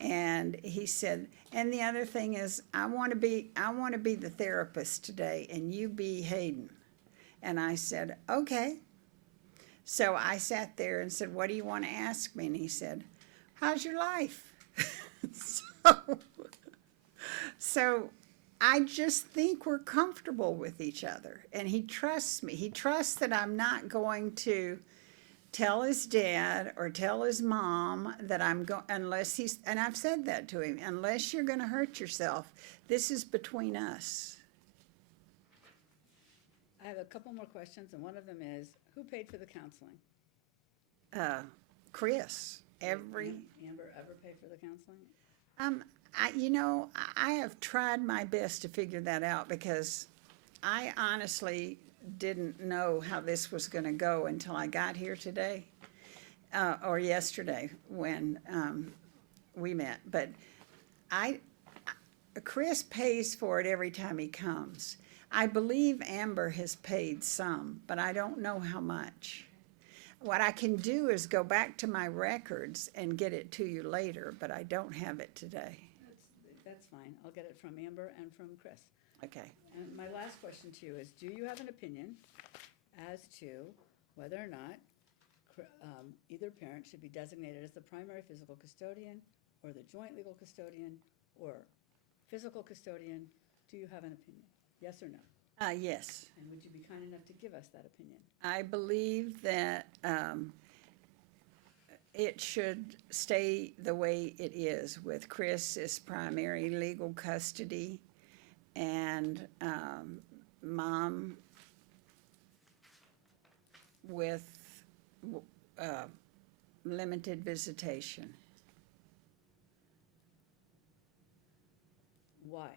And he said, and the other thing is, I want to be the therapist today, and you be Hayden. And I said, okay. So I sat there and said, what do you want to ask me? And he said, how's your life? So I just think we're comfortable with each other. And he trusts me. He trusts that I'm not going to tell his dad or tell his mom that I'm going, unless he's, and I've said that to him, unless you're going to hurt yourself, this is between us. I have a couple more questions, and one of them is, who paid for the counseling? Chris, Did every, Amber ever pay for the counseling? I have tried my best to figure that out, because I honestly didn't know how this was going to go until I got here today, or yesterday when we met. But Chris pays for it every time he comes. I believe Amber has paid some, but I don't know how much. What I can do is go back to my records and get it to you later, but I don't have it today. That's fine. I'll get it from Amber and from Chris. Okay. And my last question to you is, do you have an opinion as to whether or not either parent should be designated as the primary physical custodian or the joint legal custodian or physical custodian? Do you have an opinion? Yes or no? Yes. And would you be kind enough to give us that opinion? I believe that it should stay the way it is, with Chris as primary legal custody and mom with limited visitation. Why?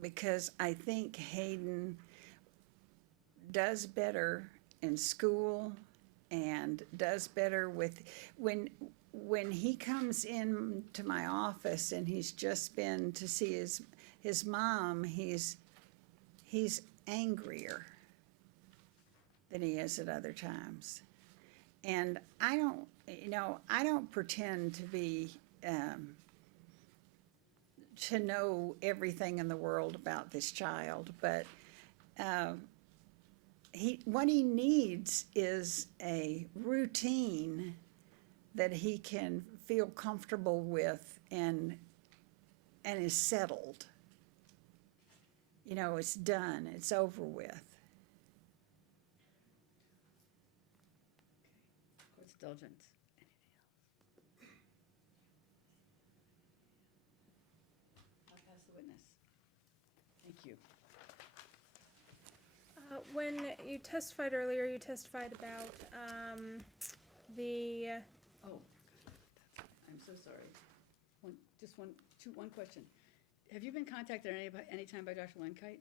Because I think Hayden does better in school and does better with, when he comes in to my office and he's just been to see his mom, he's angrier than he is at other times. And I don't pretend to be to know everything in the world about this child, but what he needs is a routine that he can feel comfortable with and is settled. You know, it's done, it's over with. Court's indulgence. I'll pass the witness. Thank you. When you testified earlier, you testified about the, Oh, I'm so sorry. One question. Have you been contacted any time by Dr. Lenkite?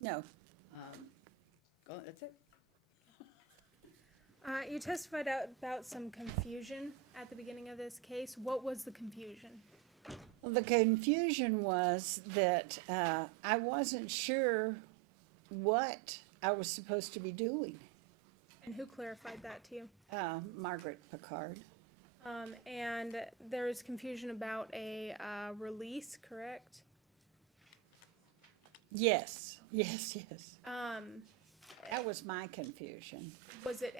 No. That's it? you testified about some confusion at the beginning of this case. What was the confusion? Well, the confusion was that I wasn't sure what I was supposed to be doing. And who clarified that to you? Margaret Picard. And there's confusion about a release, correct? Yes. That was my confusion. Was it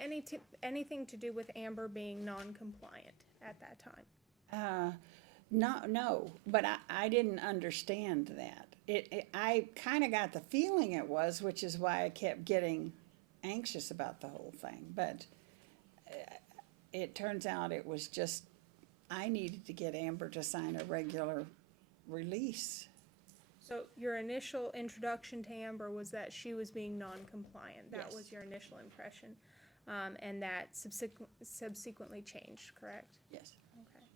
anything to do with Amber being non-compliant at that time? No, but I didn't understand that. I kind of got the feeling it was, which is why I kept getting anxious about the whole thing. But it turns out it was just, I needed to get Amber to sign a regular release. So your initial introduction to Amber was that she was being non-compliant. That Yes. was your initial impression. And that subsequently changed, correct? Yes. Okay.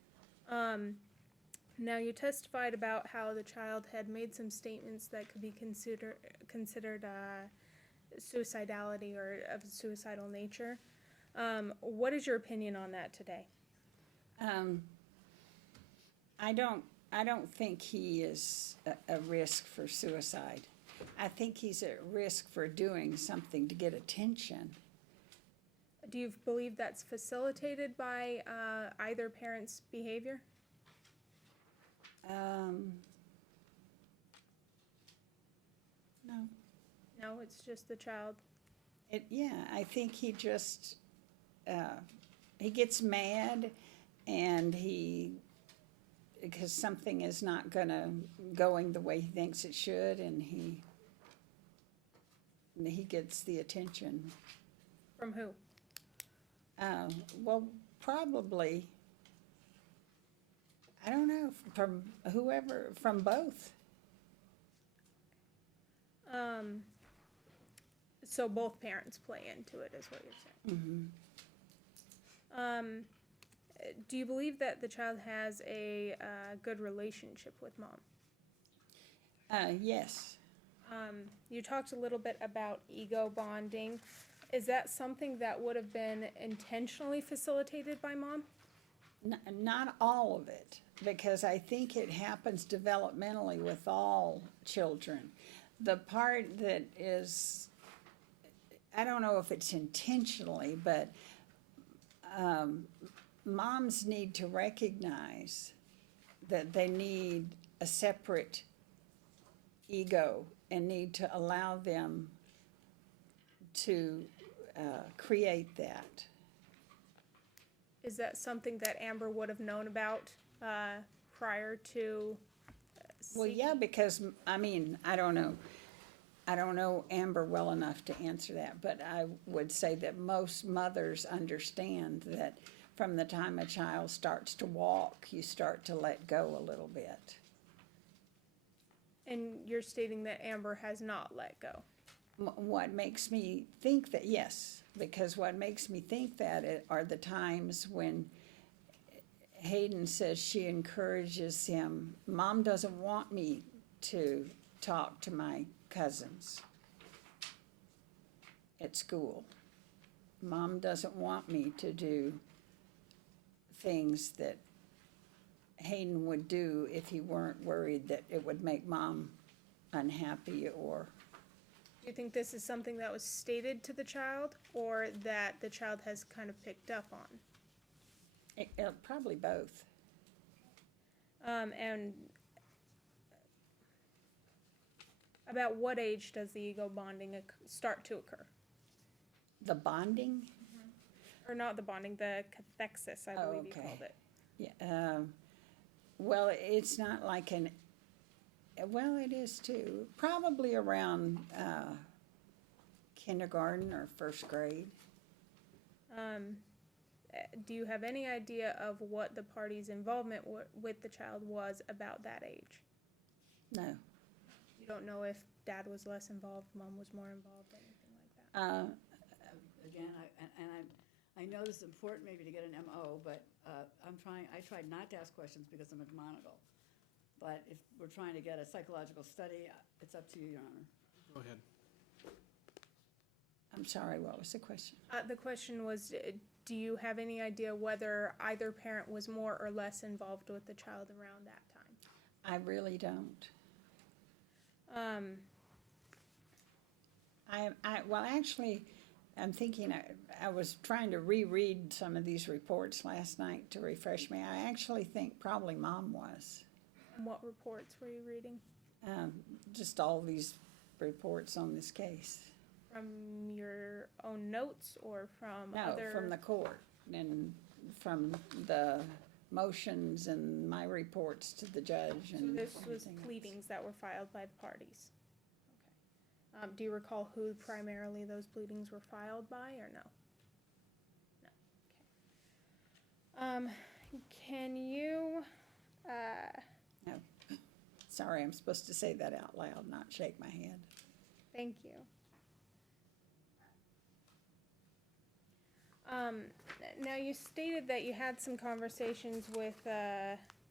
Now, you testified about how the child had made some statements that could be considered suicidality or of suicidal nature. What is your opinion on that today? I don't think he is a risk for suicide. I think he's at risk for doing something to get attention. Do you believe that's facilitated by either parent's behavior? No. No, it's just the child. I think he just, he gets mad and because something is not going the way he thinks it should, and he gets the attention. From who? Well, probably, I don't know, from whoever, from both. So both parents play into it, is what you're saying. Mm-hmm. Do you believe that the child has a good relationship with mom? Yes. You talked a little bit about ego bonding. Is that something that would have been intentionally facilitated by mom? Not all of it, because I think it happens developmentally with all children. The part that is, I don't know if it's intentionally, but moms need to recognize that they need a separate ego and need to allow them to create that. Is that something that Amber would have known about prior to? Well, yeah, because, I mean, I don't know Amber well enough to answer that, but I would say that most mothers understand that from the time a child starts to walk, you start to let go a little bit. And you're stating that Amber has not let go. What makes me think that, yes, because what makes me think that are the times when Hayden says she encourages him, Mom doesn't want me to talk to my cousins at school. Mom doesn't want me to do things that Hayden would do if he weren't worried that it would make Mom unhappy or... Do you think this is something that was stated to the child or that the child has kind of picked up on? Probably both. And about what age does the ego bonding start to occur? The bonding? Or not the bonding, the cathexis, I believe you called it. Yeah. Well, it's not like well, it is too. Probably around kindergarten or first grade. Do you have any idea of what the party's involvement with the child was about that age? No. You don't know if dad was less involved, mom was more involved, anything like that? Again, I know this is important maybe to get an MO, but I tried not to ask questions because I'm admonable. But if we're trying to get a psychological study, it's up to you, Your Honor. Go ahead. I'm sorry, what was the question? The question was, do you have any idea whether either parent was more or less involved with the child around that time? I really don't. Well, actually, I'm thinking, I was trying to reread some of these reports last night to refresh me. I actually think probably Mom was. What reports were you reading? Just all these reports on this case. From your own notes or from No, other? from the court and from the motions and my reports to the judge So and this was everything else. pleadings that were filed by the parties? Okay. Do you recall who primarily those pleadings were filed by or no? No, okay. Can you, No. Sorry, I'm supposed to say that out loud, not shake my head. thank you. Now, you stated that you had some conversations with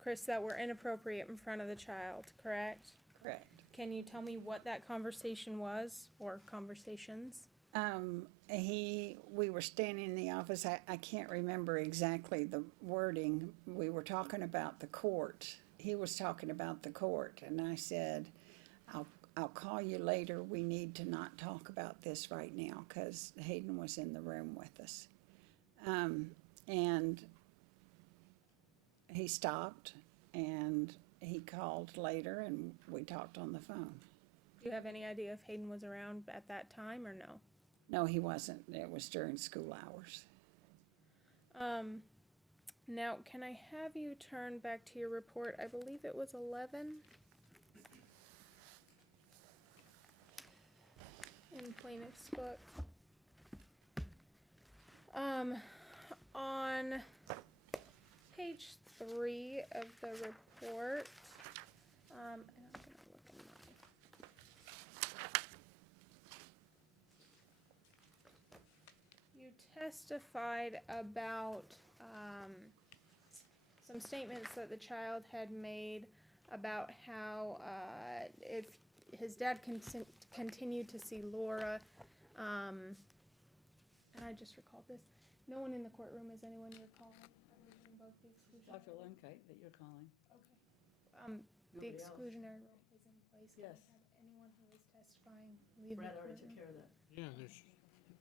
Chris that were inappropriate in front of the child, correct? Correct. Can you tell me what that conversation was, or conversations? We were standing in the office, I can't remember exactly the wording. We were talking about the court. He was talking about the court, and I said, I'll call you later. We need to not talk about this right now, because Hayden was in the room with us. And he stopped, and he called later, and we talked on the phone. Do you have any idea if Hayden was around at that time, or no? No, he wasn't. It was during school hours. Now, can I have you turn back to your report? I believe it was 11 in plaintiff's book. On page 3 of the report, and I'm gonna look in my. You testified about some statements that the child had made about how if his dad continued to see Laura, and I just recalled this. No one in the courtroom, is anyone you're calling? Both the exclusion. Dr. Lemkite that you're calling. Okay. The Nobody else. exclusionary rule is in place. Can Yes. we have anyone who is testifying leave the Brad already took courtroom? care of that. Yeah, there's,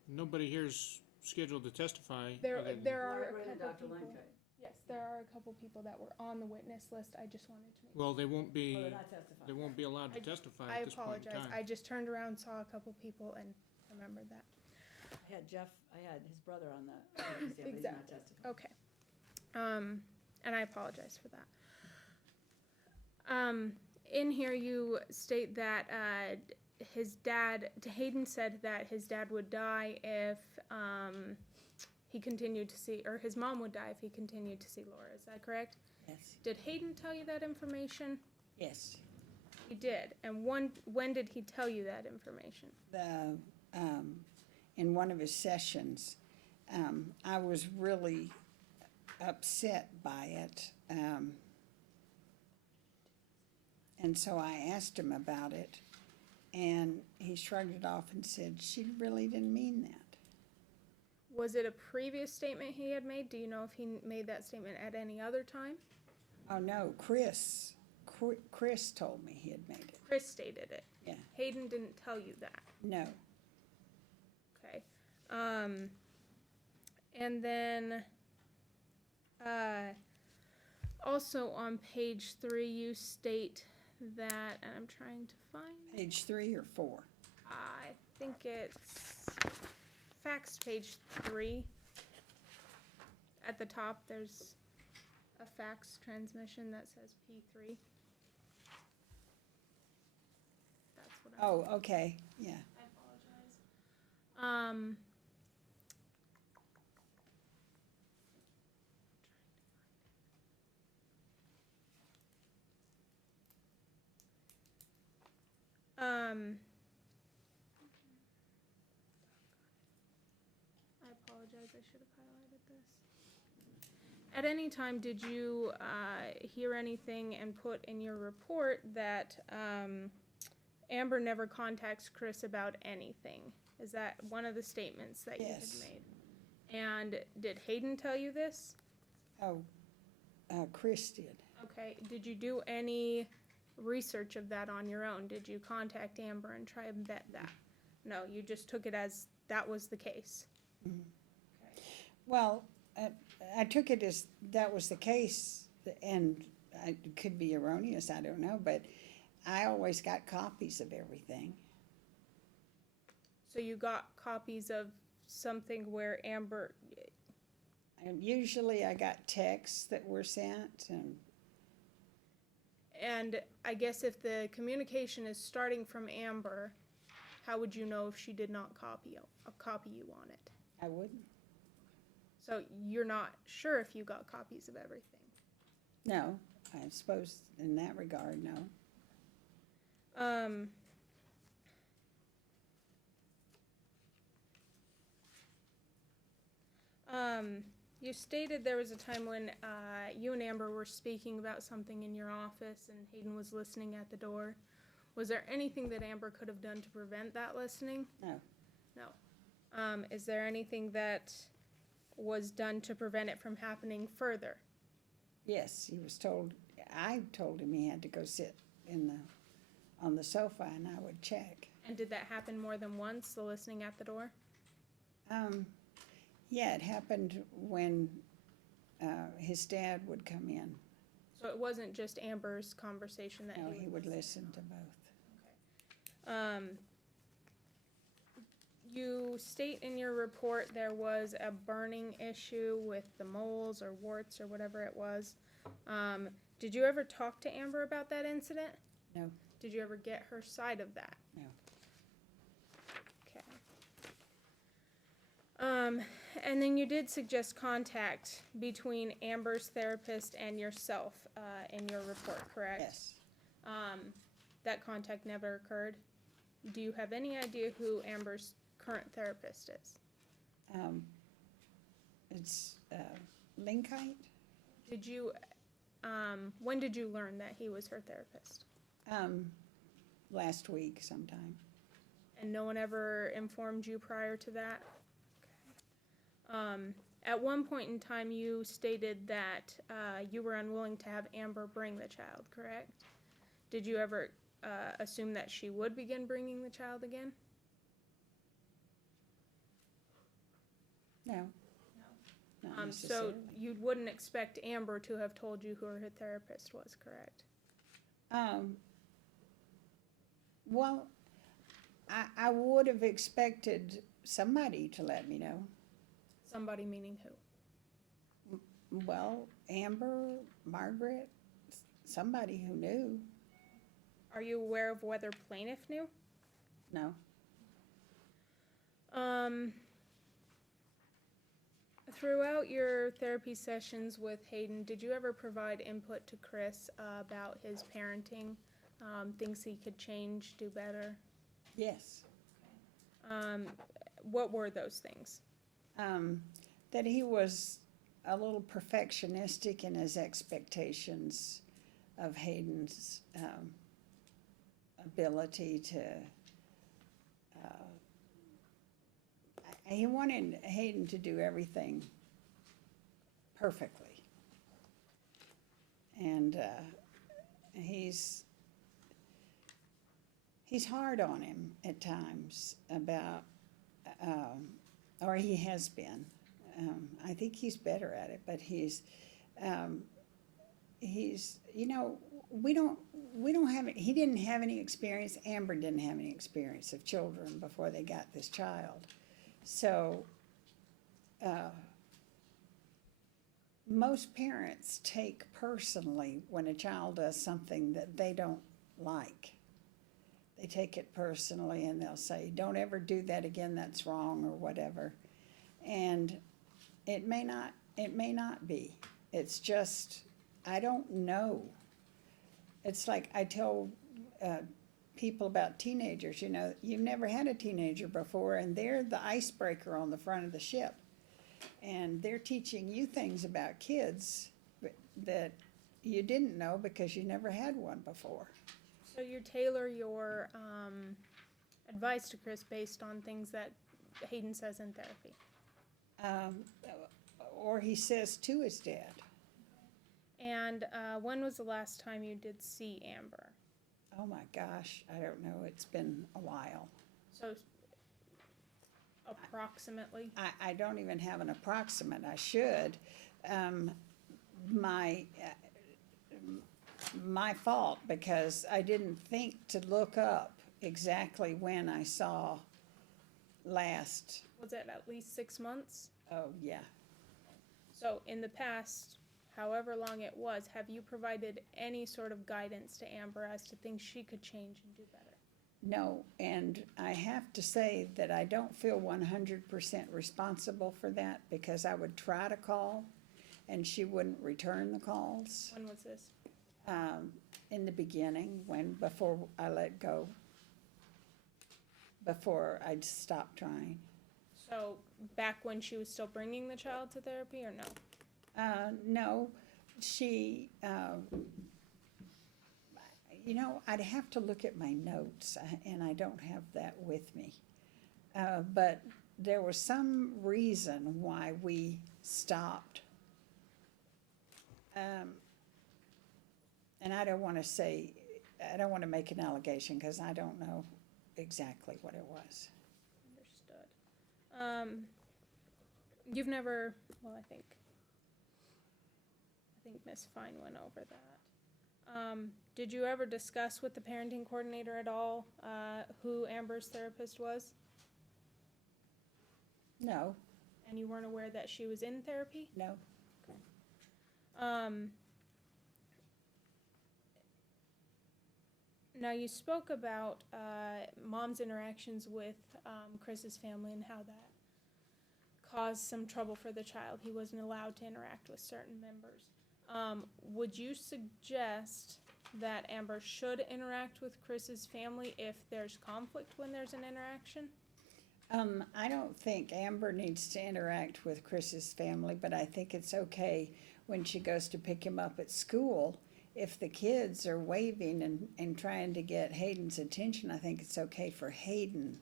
nobody here's scheduled to testify. There other than- are a Right, right, couple Dr. people. Lemkite. Yes, there are a couple people that were on the witness list. I just wanted to make. Well, they won't Oh, be, they're not testifying. they won't be allowed to I testify I at this point in apologize. time. I just turned around, saw a couple people, and remembered that. I had Jeff, I had his brother on the, but he's not Exactly. testifying. Okay. And I apologize for that. In here, you state that Hayden said that his dad would die if he continued to see, or his mom would die if he continued to see Laura. Is that correct? Yes. Did Hayden tell you that information? Yes. He did. And when did he tell you that information? In one of his sessions, I was really upset by it. And so I asked him about it, and he shrugged it off and said, she really didn't mean that. Was it a previous statement he had made? Do you know if he made that statement at any other time? Oh, no, Chris told me he had made it. Chris stated it. Yeah. Hayden didn't tell you that. No. Okay. And then also on page 3, you state that, and I'm trying to find, Page 3 or 4? I think it's fax page 3. At the top, there's a fax transmission that says P3. That's what I'm. Oh, okay, yeah. I apologize. I apologize, I should have highlighted this. At any time, did you hear anything and put in your report that Amber never contacts Chris about anything? Is that one of the statements that you had Yes. made? And did Hayden tell you this? Oh, Chris did. Okay, did you do any research of that on your own? Did you contact Amber and try and vet that? No, you just took it as that was the case. Well, I took it as that was the case, and it could be erroneous, I don't know, but I always got copies of everything. So you got copies of something where Amber, And usually I got texts that were sent, and I guess if the communication is starting from Amber, how would you know if she did not copy you on it? I wouldn't. So you're not sure if you got copies of everything? No, I suppose in that regard, no. You stated there was a time when you and Amber were speaking about something in your office and Hayden was listening at the door. Was there anything that Amber could have done to prevent that listening? No. No. Is there anything that was done to prevent it from happening further? Yes, I told him he had to go sit on the sofa and I would check. And did that happen more than once, the listening at the door? Yeah, it happened when his dad would come in. So it wasn't just Amber's conversation that No, he would listen to both. You state in your report there was a burning issue with the moles or warts or whatever it was. Did you ever talk to Amber about that incident? No. Did you ever get her side of that? No. Okay. And then you did suggest contact between Amber's therapist and yourself in your report, correct? Yes. That contact never occurred? Do you have any idea who Amber's current therapist is? It's Linkite. Did you, when did you learn that he was her therapist? Last week sometime. And no one ever informed you prior to that? Okay. At one point in time, you stated that you were unwilling to have Amber bring the child, correct? Did you ever assume that she would begin bringing the child again? No. Not So necessarily. you wouldn't expect Amber to have told you who her therapist was, correct? Well, I would have expected somebody to let me know. Somebody meaning who? Well, Amber, Margaret, somebody who knew. Are you aware of whether plaintiff knew? No. Throughout your therapy sessions with Hayden, did you ever provide input to Chris about his parenting, things he could change, do better? Yes. What were those things? That he was a little perfectionistic in his expectations of Hayden's ability to. He wanted Hayden to do everything perfectly. And he's hard on him at times about, or he has been. I think he's better at it, but he's, you know, we don't have, he didn't have any experience, Amber didn't have any experience of children before they got this child. So, most parents take personally when a child does something that they don't like. They take it personally and they'll say, don't ever do that again, that's wrong, or whatever. And it may not be. It's just, I don't know. It's like I tell people about teenagers, you know, you've never had a teenager before and they're the icebreaker on the front of the ship. And they're teaching you things about kids that you didn't know because you never had one before. So you tailor your advice to Chris based on things that Hayden says in therapy? Or he says to his dad. And when was the last time you did see Amber? Oh my gosh, I don't know, it's been a while. So approximately? I don't even have an approximate, I should. My fault, because I didn't think to look up exactly when I saw last. Was it at least 6 months? Oh, yeah. So in the past, however long it was, have you provided any sort of guidance to Amber as to things she could change and do better? No, and I have to say that I don't feel 100% responsible for that, because I would try to call and she wouldn't return the calls. When was this? In the beginning, before I let go, before I'd stopped trying. So back when she was still bringing the child to therapy, or no? No, she, I'd have to look at my notes, and I don't have that with me. But there was some reason why we stopped. And I don't want to make an allegation, because I don't know exactly what it was. Understood. You've never, well, I think Ms. Fine went over that. Did you ever discuss with the parenting coordinator at all, who Amber's therapist was? No, And you weren't aware that she was in therapy? no. Now, you spoke about mom's interactions with Chris's family and how that caused some trouble for the child. He wasn't allowed to interact with certain members. Would you suggest that Amber should interact with Chris's family if there's conflict when there's an interaction? I don't think Amber needs to interact with Chris's family, but I think it's okay when she goes to pick him up at school. If the kids are waving and trying to get Hayden's attention, I think it's okay for Hayden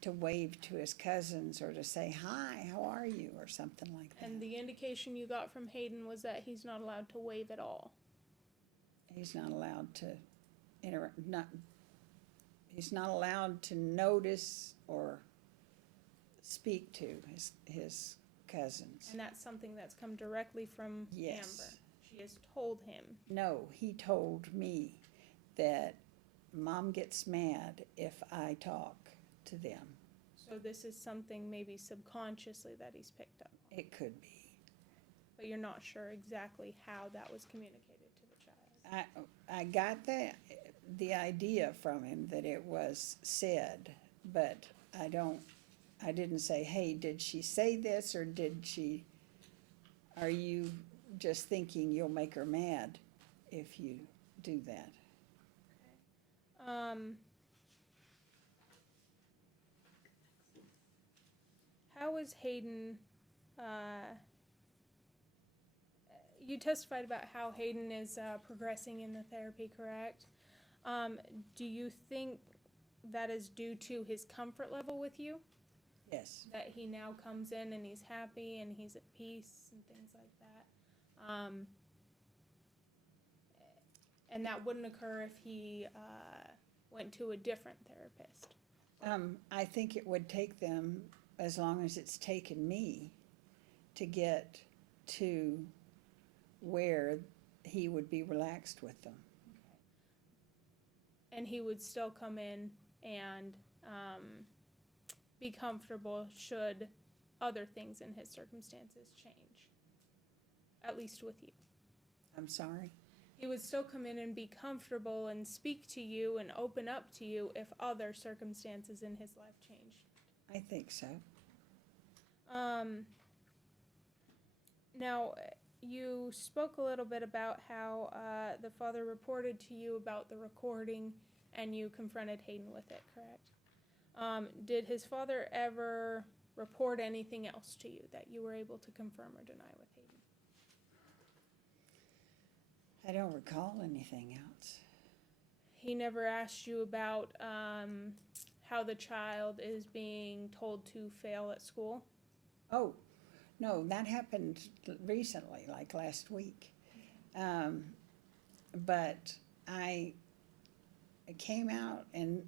to wave to his cousins or to say, "Hi, how are you?" or something like that. And the indication you got from Hayden was that he's not allowed to wave at all. He's not allowed to he's not allowed to notice or speak to his cousins. And that's something that's come directly from Yes. Amber. She has told him. No, he told me that Mom gets mad if I talk to them. So this is something maybe subconsciously that he's picked up. It could be. But you're not sure exactly how that was communicated to the child. I got the idea from him that it was said, but I didn't say, "Hey, did she say this, or are you just thinking you'll make her mad if you do that?" How is Hayden, you testified about how Hayden is progressing in the therapy, correct? Do you think that is due to his comfort level with you? Yes. That he now comes in and he's happy and he's at peace and things like that? And that wouldn't occur if he went to a different therapist? I think it would take them as long as it's taken me to get to where he would be relaxed with them. And he would still come in and be comfortable should other things in his circumstances change, at least with you. I'm sorry? He would still come in and be comfortable and speak to you and open up to you if other circumstances in his life changed. I think so. Now, you spoke a little bit about how the father reported to you about the recording and you confronted Hayden with it, correct? Did his father ever report anything else to you that you were able to confirm or deny with Hayden? I don't recall anything else. He never asked you about how the child is being told to fail at school? Oh, no, that happened recently, like last week. But I came out and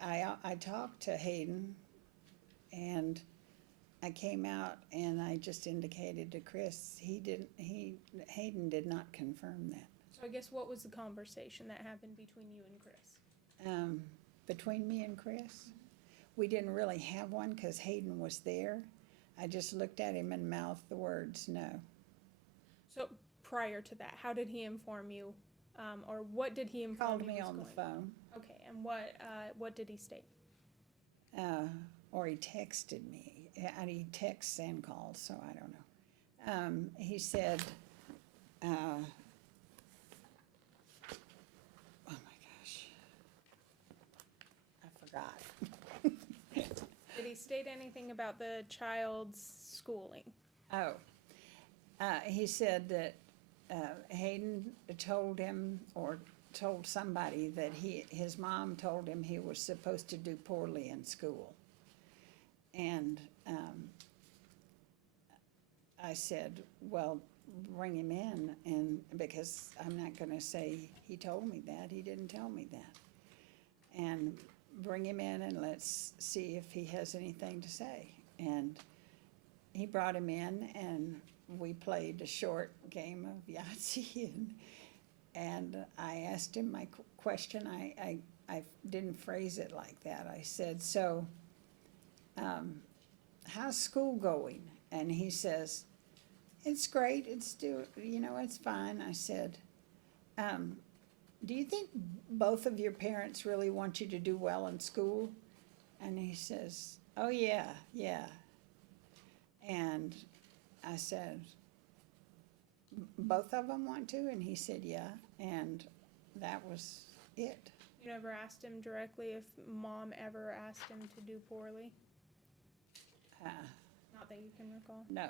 I talked to Hayden, and I came out and I just indicated to Chris, Hayden did not confirm that. So I guess what was the conversation that happened between you and Chris? Between me and Chris, we didn't really have one because Hayden was there. I just looked at him and mouthed the words, "No." So prior to that, how did he inform you, or what did he inform Called you me was on the going phone, Okay, and what did he state? or he texted me. He texts and calls, so I don't know. He said, oh my gosh, I forgot. Did he state anything about the child's schooling? Oh, he said that Hayden told him, or told somebody, that his mom told him he was supposed to do poorly in school. And I said, well, bring him in, and because I'm not gonna say he told me that, he didn't tell me that. And bring him in and let's see if he has anything to say. And he brought him in, and we played a short game of Yahtzee, and I asked him my question. I didn't phrase it like that. I said, so, how's school going? And he says, it's great, it's it's fine. I said, do you think both of your parents really want you to do well in school? And he says, oh yeah. And I said, both of them want to? And he said, yeah, and that was it. You never asked him directly if mom ever asked him to do poorly? Not that you can recall? No.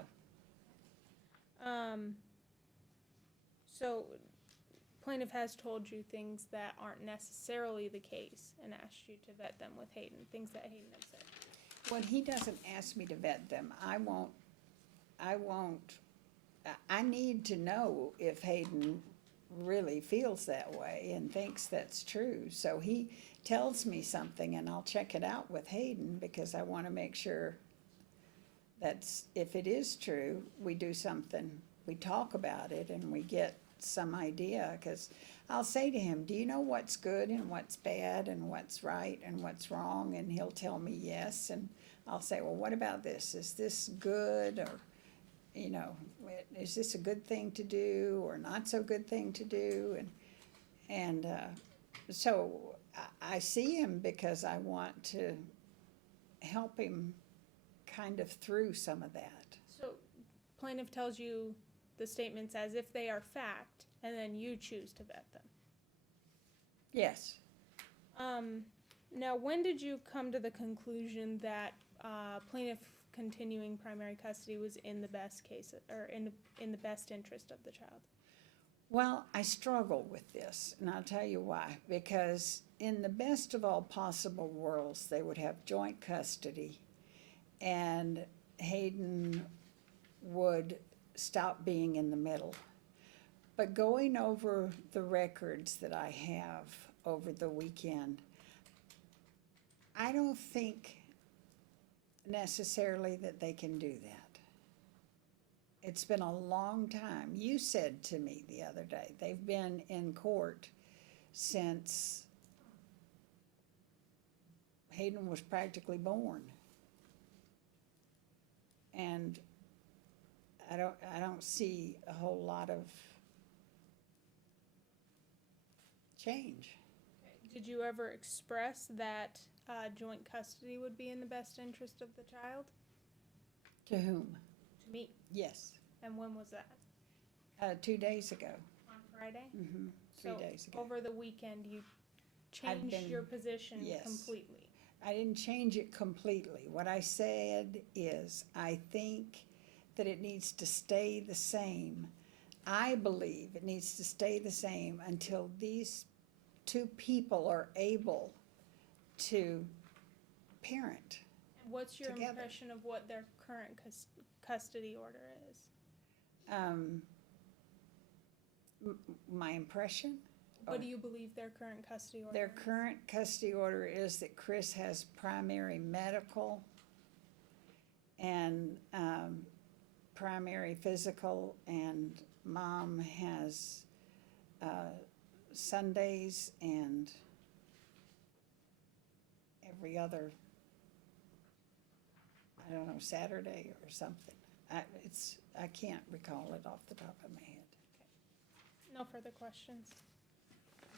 So plaintiff has told you things that aren't necessarily the case and asked you to vet them with Hayden, things that Hayden has said. When he doesn't ask me to vet them, I need to know if Hayden really feels that way and thinks that's true. So he tells me something and I'll check it out with Hayden, because I want to make sure that's, if it is true, we do something, we talk about it and we get some idea. Because I'll say to him, do you know what's good and what's bad and what's right and what's wrong? And he'll tell me yes, and I'll say, well, what about this? Is this good? Or, is this a good thing to do or not so good thing to do? And so I see him because I want to help him kind of through some of that. So plaintiff tells you the statements as if they are fact, and then you choose to vet them. Yes. Now, when did you come to the conclusion that plaintiff continuing primary custody was in the best case, or in the best interest of the child? Well, I struggle with this, and I'll tell you why. Because in the best of all possible worlds, they would have joint custody, and Hayden would stop being in the middle. But going over the records that I have over the weekend, I don't think necessarily that they can do that. It's been a long time. You said to me the other day, they've been in court since Hayden was practically born. And I don't see a whole lot of change. Did you ever express that joint custody would be in the best interest of the child? To whom? To me. Yes. And when was that? 2 days ago. On Friday? Mm-hmm. 3 days ago. Over the weekend, you changed your position yes. completely. I didn't change it completely. What I said is, I think that it needs to stay the same. I believe it needs to stay the same until these two people are able to parent. And what's your together. impression of what their current custody order is? My impression? What do you believe their current custody order Their is? current custody order is that Chris has primary medical and primary physical, and mom has Sundays and every other, I don't know, Saturday or something. I can't recall it off the top of my head. No further questions.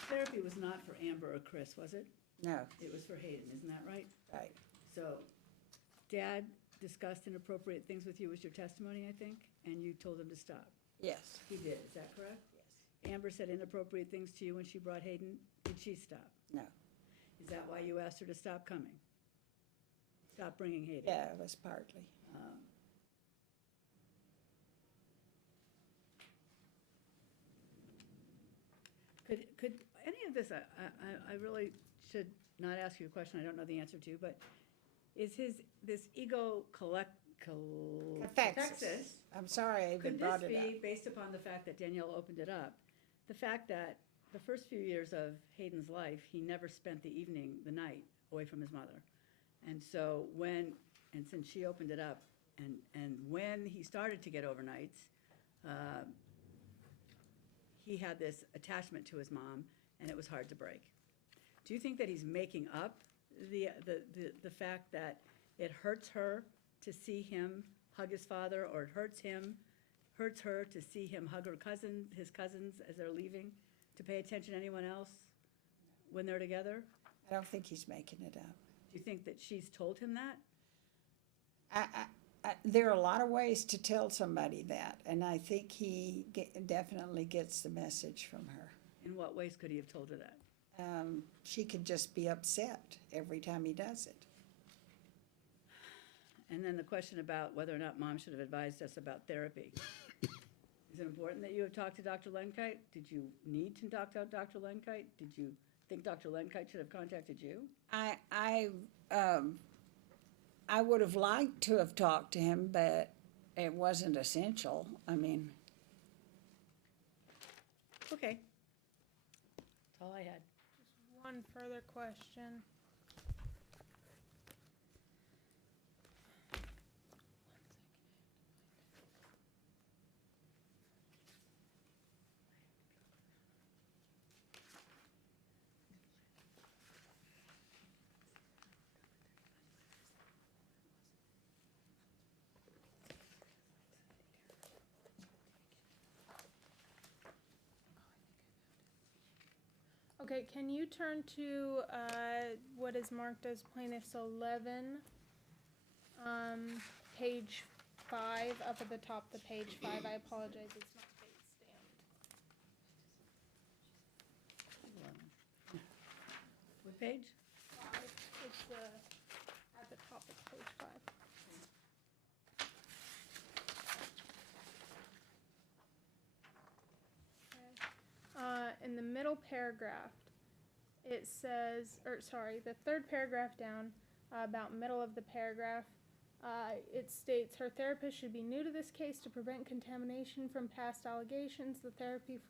Therapy was not for Amber or Chris, was it? No, It was for Hayden, isn't that right? right. So, Dad discussed inappropriate things with you, was your testimony, I think, and you told him to stop. Yes, He did, is that correct? yes. Amber said inappropriate things to you when she brought Hayden. Did she stop? No, Is that why you asked her to stop coming? stopped bringing Hayden. Yeah, it was partly. Could any of this, I really should not ask you a question I don't know the answer to, but is this ego cathexis, I'm sorry I even could this brought it up. be, based upon the fact that Danielle opened it up, the fact that the first few years of Hayden's life, he never spent the evening, the night, away from his mother. And so since she opened it up, and when he started to get overnights, he had this attachment to his mom, and it was hard to break. Do you think that he's making up the fact that it hurts her to see him hug his father, or it hurts her to see him hug his cousins as they're leaving, to pay attention to anyone else when they're together? I don't think he's making it up. Do you think that she's told him that? There are a lot of ways to tell somebody that, and I think he definitely gets the message from her. In what ways could he have told her that? She could just be upset every time he does it. And then the question about whether or not mom should have advised us about therapy. Is it important that you have talked to Dr. Lenkite? Did you need to talk to Dr. Lenkite? Did you think Dr. Lenkite should have contacted you? I would have liked to have talked to him, but it wasn't essential. I mean, Okay. That's all I had. Just one further question. Okay, can you turn to what is marked as plaintiff's 11, page 5, up at the top of the page 5. I apologize, it's not date stamped. What page? 5, it's at the top of page 5. In the middle paragraph, it says, the third paragraph down, about middle of the paragraph, it states, her therapist should be new to this case to prevent contamination from past allegations. The therapy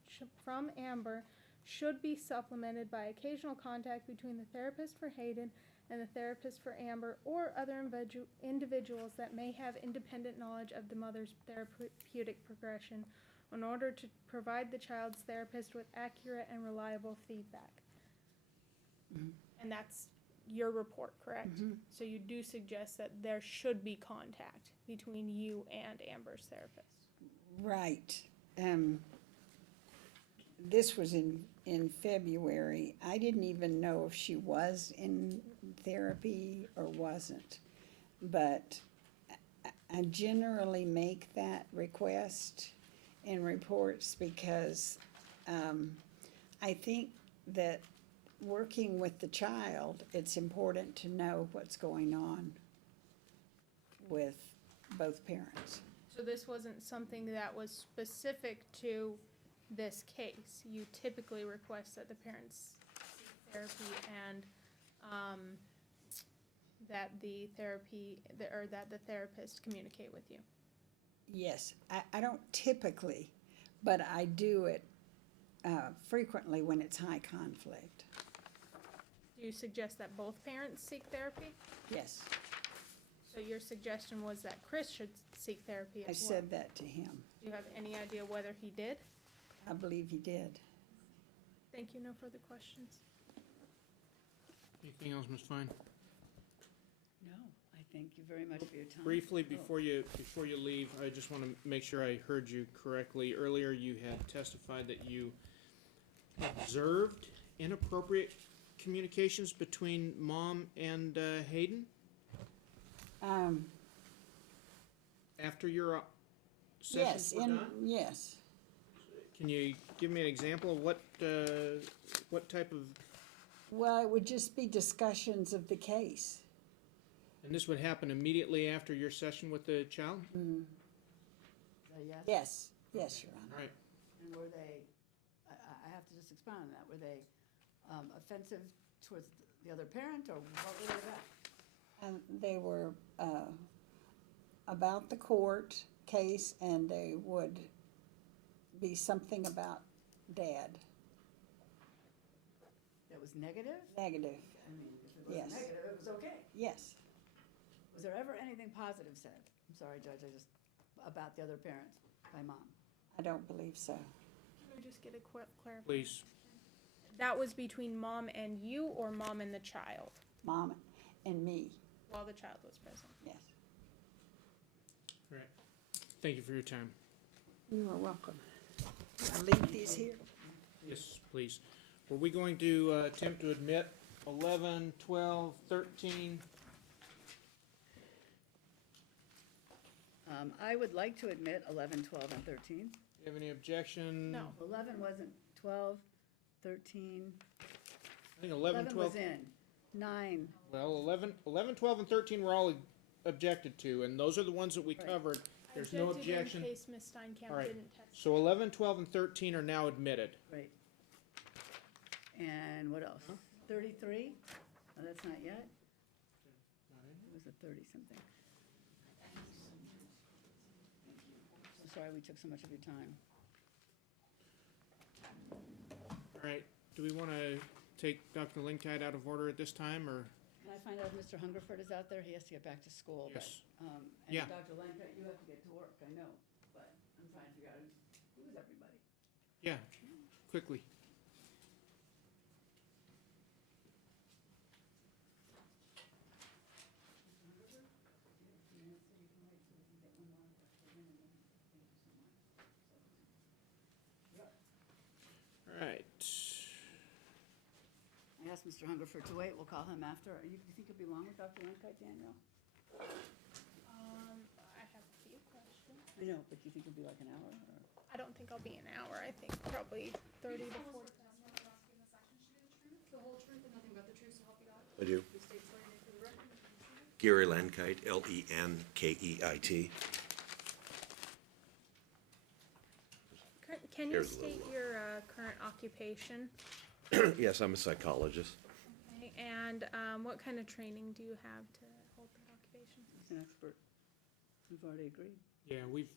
from Amber should be supplemented by occasional contact between the therapist for Hayden and the therapist for Amber, or other individuals that may have independent knowledge of the mother's therapeutic progression, in order to provide the child's therapist with accurate and reliable feedback. Mm-hmm. And that's your report, correct? Mm-hmm. So you do suggest that there should be contact between you and Amber's therapist? right. This was in February. I didn't even know if she was in therapy or wasn't. But I generally make that request in reports because I think that working with the child, it's important to know what's going on with both parents. So this wasn't something that was specific to this case? You typically request that the parents seek therapy and that the therapist communicate with you? Yes, I don't typically, but I do it frequently when it's high conflict. Do you suggest that both parents seek therapy? Yes, So your suggestion was that Chris should seek therapy I as well? said that to him. Do you have any idea whether he did? I believe he did. Thank you, no further questions. Anything else, Ms. Fine? No, I thank you very much for your time. Briefly, Oh. before you leave, I just want to make sure I heard you correctly. Earlier, you had testified that you observed inappropriate communications between Mom and Hayden after your sessions Yes, were done? yes. Can you give me an example of what type of? Well, it would just be discussions of the case. And this would happen immediately after your session with the child? Is that yes? Yes, yes, Your Honor. All right. And were they, I have to just expound on that, were they offensive towards the other parent, or what were they about? And they were about the court case, and they would be something about Dad. That was negative? Negative, I mean, if it was Yes. negative, it was okay. yes. Was there ever anything positive said? I'm sorry, Judge, about the other parent by mom? I don't believe so. Can we just get a quick clarification? Please. That was between mom and you, or mom and the child, Mom and me, while the child was present? yes. All right. Thank you for your time. You are welcome. I leave these here. Yes, please. Were we going to attempt to admit 11, 12, 13? I would like to admit 11, 12, and 13. Do you have any objection? No. 11 wasn't, 12, 13. I think 11, 12. was in. 9, Well, 11, 12, and 13 were all objected to, and those are the ones that we Right. covered. There's no objection. In case Ms. Steinkamp All right. didn't testify. So 11, 12, and 13 are now admitted. right. And what else? 33? Oh, that's not yet? It was a 30-something. I'm sorry we took so much of your time. All right. Do we want to take Dr. Linktide out of order at this time, or? Can I find out if Mr. Hungerford is out there? He has to get back to school. but, Yes. And Yeah. Dr. Lankett, you have to get to work, I know, but I'm trying to figure out who's everybody. Yeah, quickly. All right. I asked Mr. Hungerford to wait, we'll call him after. You think you'll be long with Dr. Lankett, Daniel? I have a few questions. I know, but do you think it'll be like an hour, or? I don't think I'll be an hour. I think probably 30 to 45. The whole truth and nothing but the truth, so help you God. I do. Please state your name for the record. Gary Lenkite, Lenkeit. Can you Here's a little state your current occupation? Yes, I'm a psychologist. Okay, and what kind of training do you have to hold that occupation? He's an expert. We've already agreed. Yeah, we've,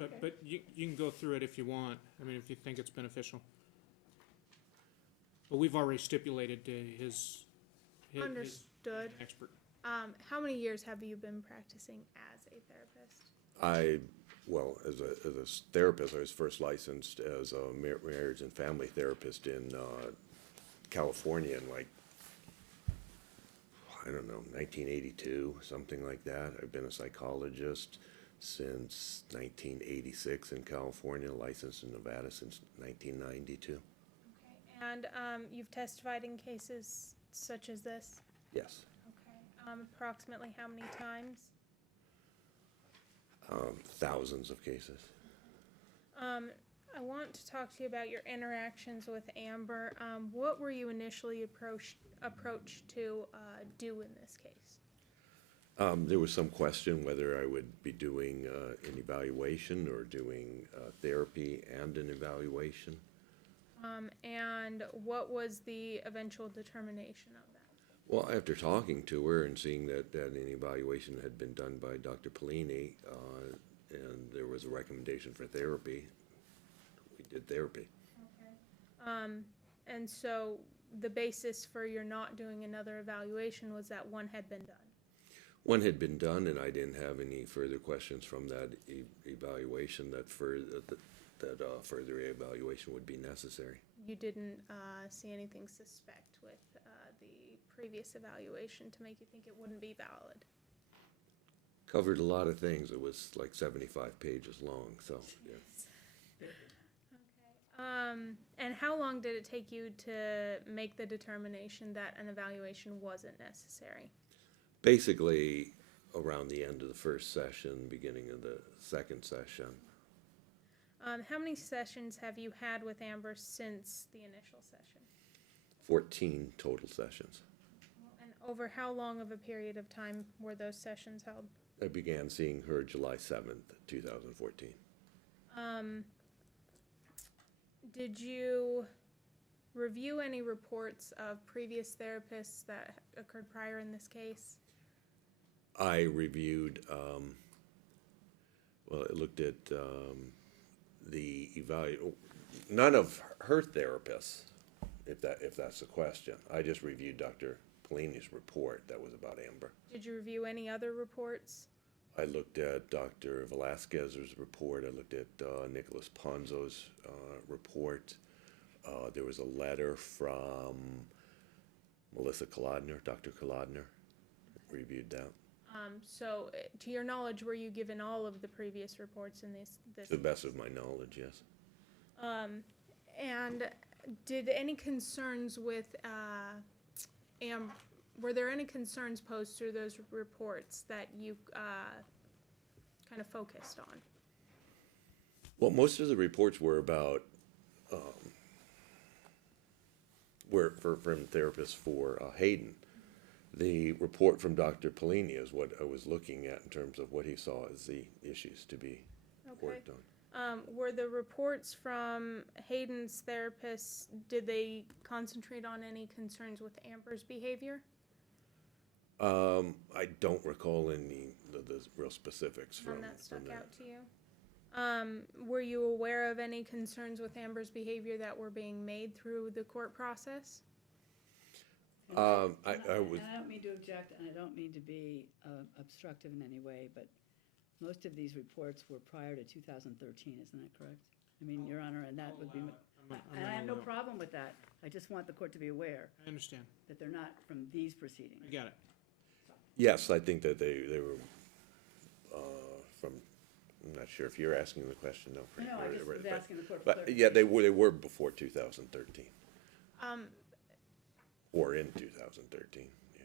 Okay. but you can go through it if you want. I mean, if you think it's beneficial. But we've already stipulated his Understood. expert. How many years have you been practicing as a therapist? As a therapist, I was first licensed as a marriage and family therapist in California in 1982, something like that. I've been a psychologist since 1986 in California, licensed in Nevada since 1992. Okay. And you've testified in cases such as this? Yes. Okay. Approximately how many times? Thousands of cases. I want to talk to you about your interactions with Amber. What were you initially approached to do in this case? There was some question whether I would be doing an evaluation or doing therapy and an evaluation. And what was the eventual determination of that? Well, after talking to her and seeing that an evaluation had been done by Dr. Pellini, and there was a recommendation for therapy, we did therapy. Okay. And so the basis for your not doing another evaluation was that one had been done? One had been done, and I didn't have any further questions from that evaluation that further evaluation would be necessary. You didn't see anything suspect with the previous evaluation to make you think it wouldn't be valid? Covered a lot of things. It was like 75 pages long, so, yeah. Okay. And how long did it take you to make the determination that an evaluation wasn't necessary? Basically, around the end of the first session, beginning of the second session. How many sessions have you had with Amber since the initial session? 14 total sessions. And Over how long of a period of time were those sessions held? I began seeing her July 7th, 2014. Did you review any reports of previous therapists that occurred prior in this case? I reviewed, well, I looked at none of her therapists, if that's the question. I just reviewed Dr. Polini's report that was about Amber. Did you review any other reports? I looked at Dr. Velasquez's report. I looked at Nicholas Ponzo's report. There was a letter from Melissa Kolodner, Dr. Kolodner. Reviewed that. So, to your knowledge, were you given all of the previous reports in this? To the best of my knowledge, yes. And did any concerns with were there any concerns posed through those reports that you kind of focused on? Well, most of the reports were about from therapists for Hayden. The report from Dr. Polini is what I was looking at in terms of what he saw as the issues to be worked on. Were the reports from Hayden's therapists, did they concentrate on any concerns with Amber's behavior? I don't recall any of the real specifics from That stuck that. out to you? Were you aware of any concerns with Amber's behavior that were being made through the court process? I was. And I don't mean to object, and I don't mean to be obstructive in any way, but most of these reports were prior to 2013, isn't that correct? I mean, Your Honor, and that would be, and I have no problem with that. I just want the court to be aware I understand. that they're not from these proceedings. I got it. Yes, I think that they were from, I'm not sure if you're asking the question, no. No, I just was asking the court for But, clarification. yeah, they were before 2013, Um, or in 2013, yeah.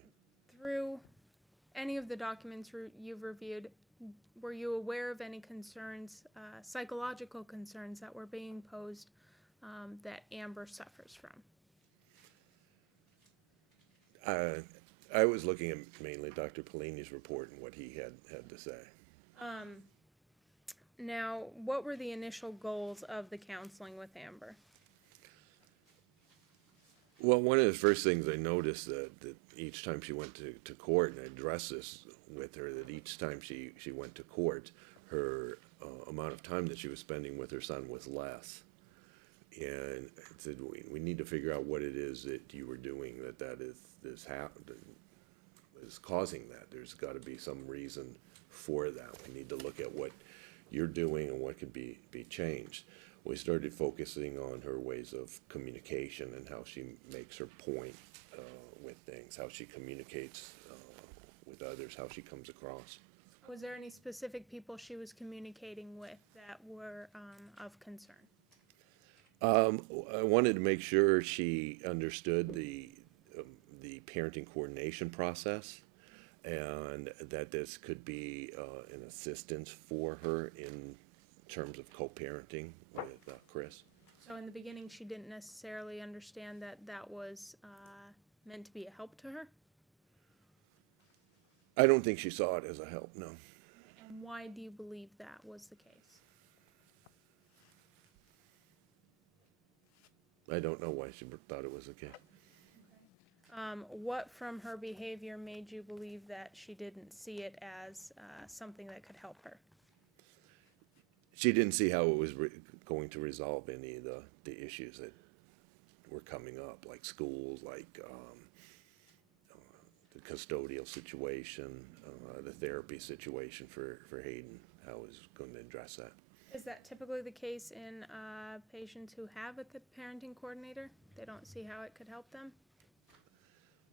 Through any of the documents you've reviewed, were you aware of any concerns, psychological concerns that were being posed that Amber suffers from? I was looking at mainly Dr. Polini's report and what he had to say. Now, what were the initial goals of the counseling with Amber? Well, one of the first things I noticed that each time she went to court, and I addressed this with her, that each time she went to court, her amount of time that she was spending with her son was less. And I said, we need to figure out what it is that you were doing that is causing that. There's got to be some reason for that. We need to look at what you're doing and what could be changed. We started focusing on her ways of communication and how she makes her point with things, how she communicates with others, how she comes across. Was there any specific people she was communicating with that were of concern? I wanted to make sure she understood the parenting coordination process, and that this could be an assistance for her in terms of co-parenting with Chris. So in the beginning, she didn't necessarily understand that was meant to be a help to her? I don't think she saw it as a help, no. And why do you believe that was the case? I don't know why she thought it was okay. What from her behavior made you believe that she didn't see it as something that could help her? She didn't see how it was going to resolve any of the issues that were coming up, like schools, like the custodial situation, the therapy situation for Hayden, how it was going to address that. Is that typically the case in patients who have a parenting coordinator? They don't see how it could help them?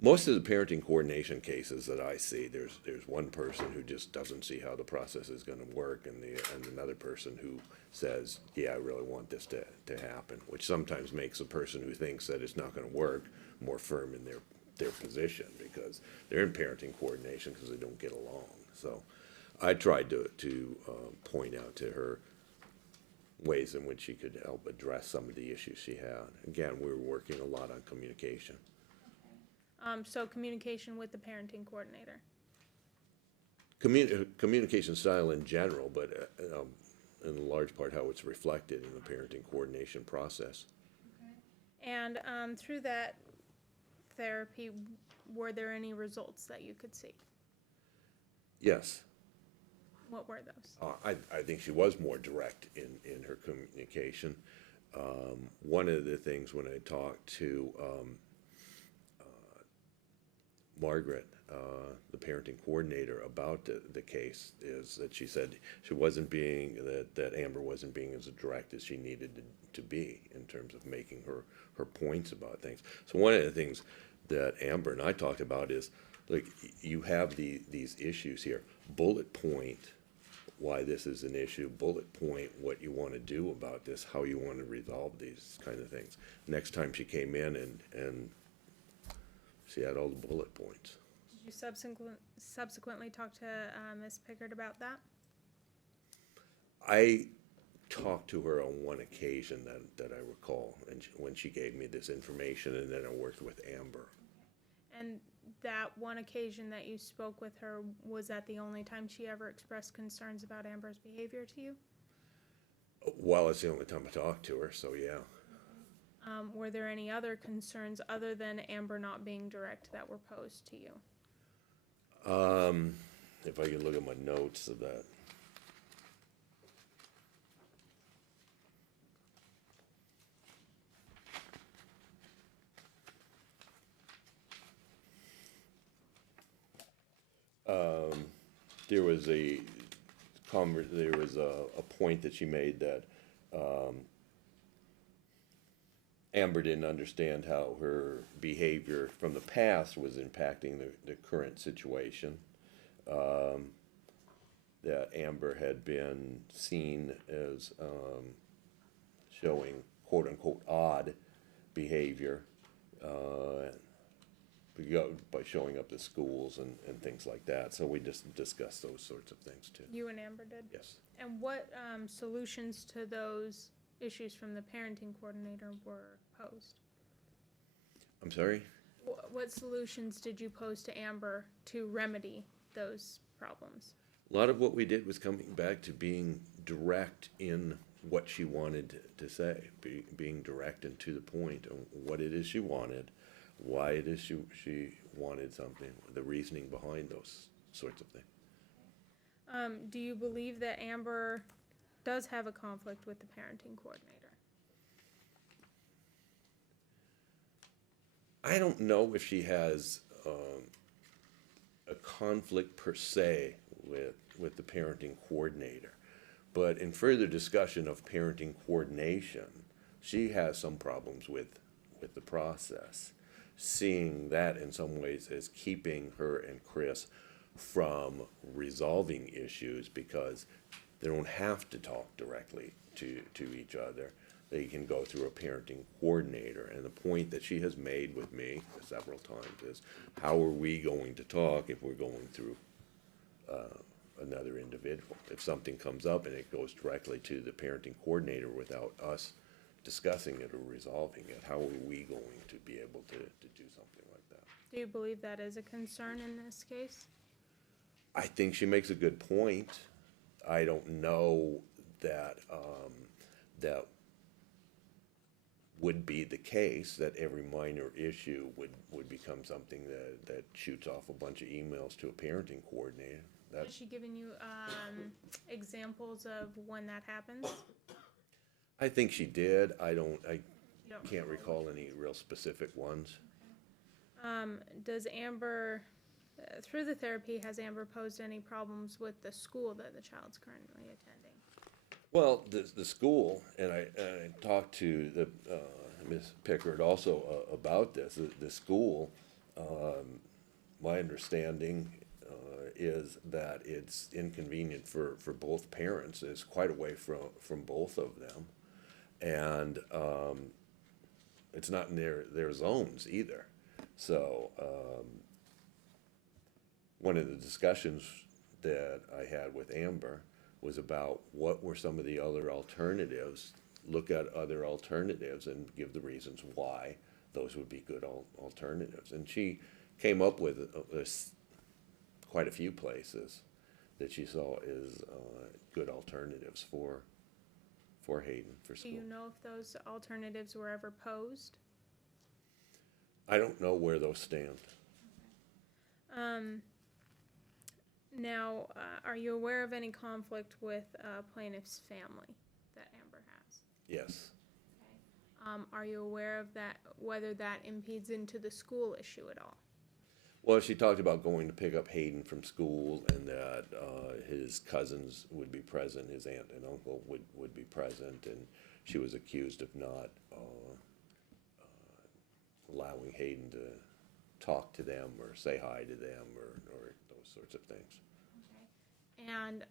Most of the parenting coordination cases that I see, there's one person who just doesn't see how the process is going to work, and another person who says, yeah, I really want this to happen, which sometimes makes a person who thinks that it's not going to work more firm in their position, because they're in parenting coordination because they don't get along. So I tried to point out to her ways in which she could help address some of the issues she had. Again, we were working a lot on communication. So communication with the parenting coordinator. Communication style in general, but in large part how it's reflected in the parenting coordination process. And through that therapy, were there any results that you could see? Yes. What were those? I think she was more direct in her communication. One of the things when I talked to Margaret, the parenting coordinator, about the case, is that she said she wasn't being, that Amber wasn't being as direct as she needed to be in terms of making her points about things. So one of the things that Amber and I talked about is, like, you have these issues here. Bullet point why this is an issue, bullet point what you want to do about this, how you want to resolve these kind of things. Next time she came in and she had all the bullet points. Did you subsequently talk to Ms. Pickard about that? I talked to her on one occasion that I recall, and when she gave me this information, and then I worked with Amber. And that one occasion that you spoke with her, was that the only time she ever expressed concerns about Amber's behavior to you? Well, it's the only time I talked to her, so yeah. Were there any other concerns other than Amber not being direct that were posed to you? If I could look at my notes of that. There was a point that she made that Amber didn't understand how her behavior from the past was impacting the current situation. That Amber had been seen as showing quote-unquote odd behavior by showing up to schools and things like that. So we just discussed those sorts of things too. You and Amber did? Yes. And what solutions to those issues from the parenting coordinator were posed? I'm sorry? What solutions did you pose to Amber to remedy those problems? A lot of what we did was coming back to being direct in what she wanted to say, being direct and to the point on what it is she wanted, why it is she wanted something, the reasoning behind those sorts of things. Do you believe that Amber does have a conflict with the parenting coordinator? I don't know if she has a conflict per se with the parenting coordinator, but in further discussion of parenting coordination, she has some problems with the process, seeing that in some ways as keeping her and Chris from resolving issues because they don't have to talk directly to each other. They can go through a parenting coordinator. And the point that she has made with me several times is, how are we going to talk if we're going through another individual? If something comes up and it goes directly to the parenting coordinator without us discussing it or resolving it, how are we going to be able to do something like that? Do you believe that is a concern in this case? I think she makes a good point. I don't know that that would be the case, that every minor issue would become something that shoots off a bunch of emails to a parenting coordinator. Has she given you examples of when that happens? I think she did. I You don't can't recall any real specific ones. Does Amber, through the therapy, has Amber posed any problems with the school that the child's currently attending? Well, the school, and I talked to the Ms. Pickard also about this. The school, my understanding is that it's inconvenient for both parents. It's quite away from both of them, and it's not in their zones either. So one of the discussions that I had with Amber was about what were some of the other alternatives, look at other alternatives and give the reasons why those would be good alternatives. And she came up with quite a few places that she saw as good alternatives for Hayden for Do school. you know if those alternatives were ever posed? I don't know where those stand. Now, are you aware of any conflict with plaintiff's family that Amber has? Yes, Are you aware of that, whether that impedes into the school issue at all? well, she talked about going to pick up Hayden from school and that his cousins would be present, his aunt and uncle would be present, and she was accused of not allowing Hayden to talk to them or say hi to them or those sorts of things. And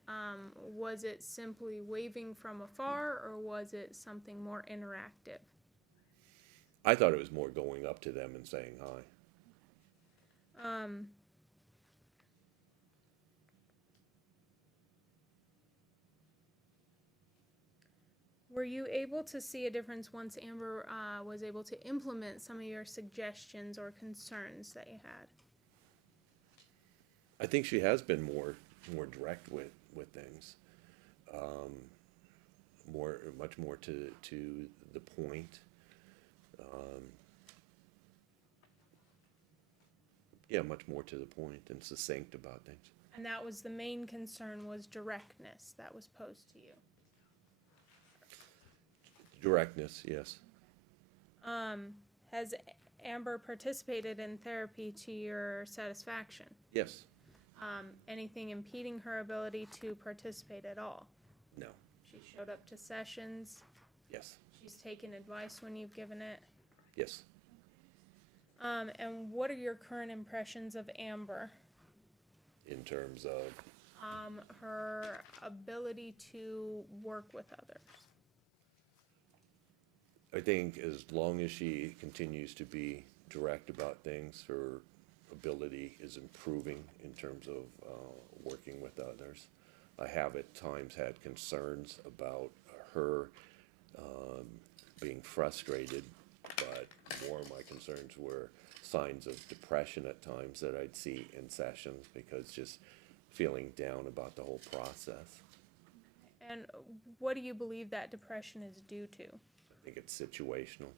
was it simply waving from afar, or was it something more interactive? I thought it was more going up to them and saying hi. Were you able to see a difference once Amber was able to implement some of your suggestions or concerns that you had? I think she has been more direct with things, much more to the point. Yeah, much more to the point and succinct about things. And that was the main concern, was directness that was posed to you. Directness, yes. Has Amber participated in therapy to your satisfaction? Yes. Anything impeding her ability to participate at all? No. She showed up to sessions. Yes. She's taken advice when you've given it. Yes. And what are your current impressions of Amber? In terms of, Her ability to work with others. I think as long as she continues to be direct about things, her ability is improving in terms of working with others. I have at times had concerns about her being frustrated, but more of my concerns were signs of depression at times that I'd see in sessions, because just feeling down about the whole process. And what do you believe that depression is due to? I think it's situational.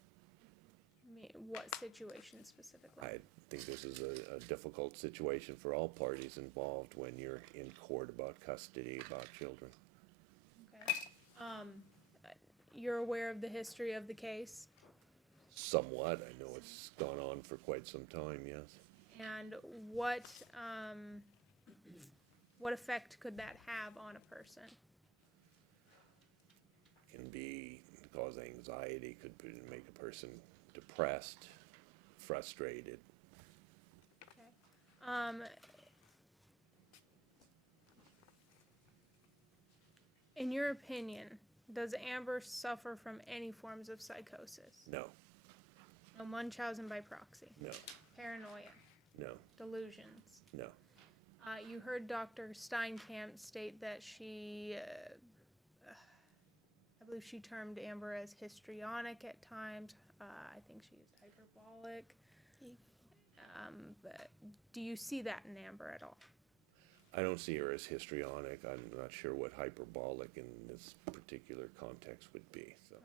What situation specifically? I think this is a difficult situation for all parties involved when you're in court about custody, about children. Okay. You're aware of the history of the case? Somewhat. I know it's gone on for quite some time, yes. And what effect could that have on a person? Can cause anxiety, could make a person depressed, frustrated. Okay. In your opinion, does Amber suffer from any forms of psychosis? No, No Munchausen by proxy? no, Paranoia? no, Delusions? no. You heard Dr. Steinkamp state that she, I believe she termed Amber as histrionic at times. I think she used hyperbolic. But do you see that in Amber at all? I don't see her as histrionic. I'm not sure what hyperbolic in this particular context would be, so.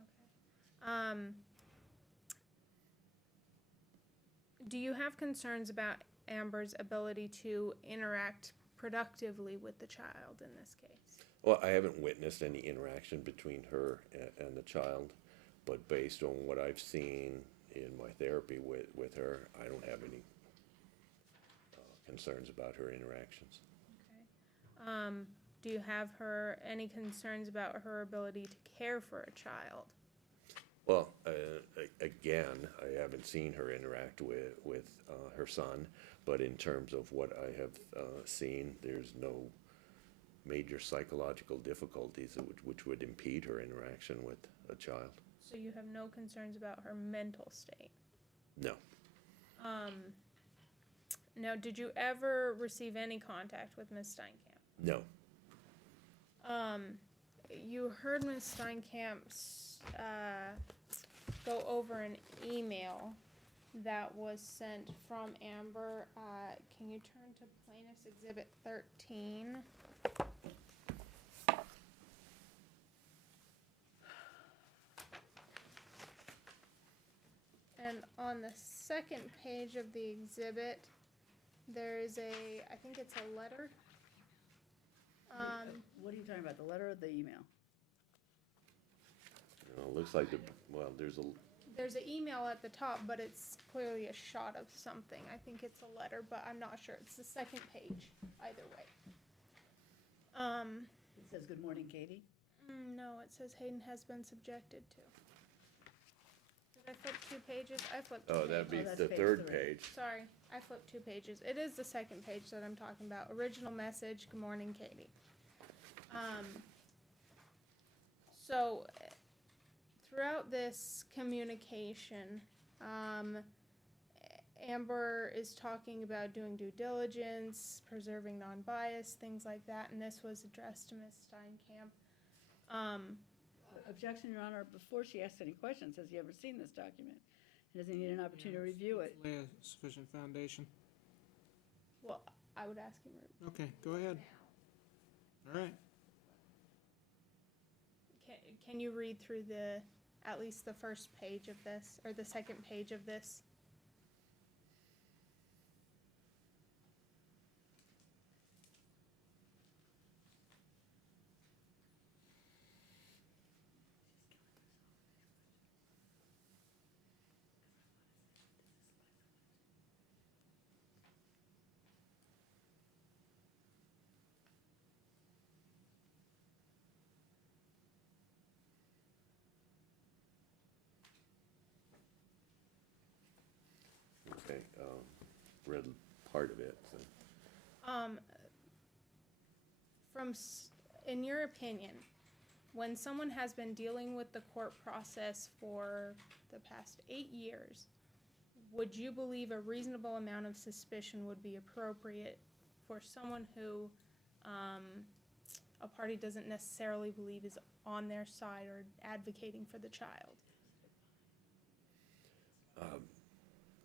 Do you have concerns about Amber's ability to interact productively with the child in this case? Well, I haven't witnessed any interaction between her and the child, but based on what I've seen in my therapy with her, I don't have any concerns about her interactions. Okay. Do you have any concerns about her ability to care for a child? Well, again, I haven't seen her interact with her son, but in terms of what I have seen, there's no major psychological difficulties which would impede her interaction with a child. So you have no concerns about her mental state? No. Now, did you ever receive any contact with Ms. Steinkamp? No. You heard Ms. Steinkamp go over an email that was sent from Amber. Can you turn to Plaintiff's Exhibit 13? And on the second page of the exhibit, there is I think it's a letter. What are you talking about, the letter or the email? It looks like There's an email at the top, but it's clearly a shot of something. I think it's a letter, but I'm not sure. It's the second page, either way. It says, "Good morning, Katie." No, it says Hayden has been subjected to. Did I flip 2 pages? I flipped 2 pages. that'd be that's the page third 3. page. Sorry, I flipped 2 pages. It is the second page that I'm talking about. Original message, good morning, Katie. So, throughout this communication, Amber is talking about doing due diligence, preserving non-bias, things like that, and this was addressed to Ms. Steinkamp. Objection, Your Honor, before she asks any questions, has he ever seen this document? And does he need an opportunity to review it? Lay a sufficient foundation. Well, I would ask him. Okay, go ahead. All right. Can you read through at least the first page of this, or the second page of this? Okay, read part of it, so. In your opinion, when someone has been dealing with the court process for the past 8 years, would you believe a reasonable amount of suspicion would be appropriate for someone who a party doesn't necessarily believe is on their side or advocating for the child?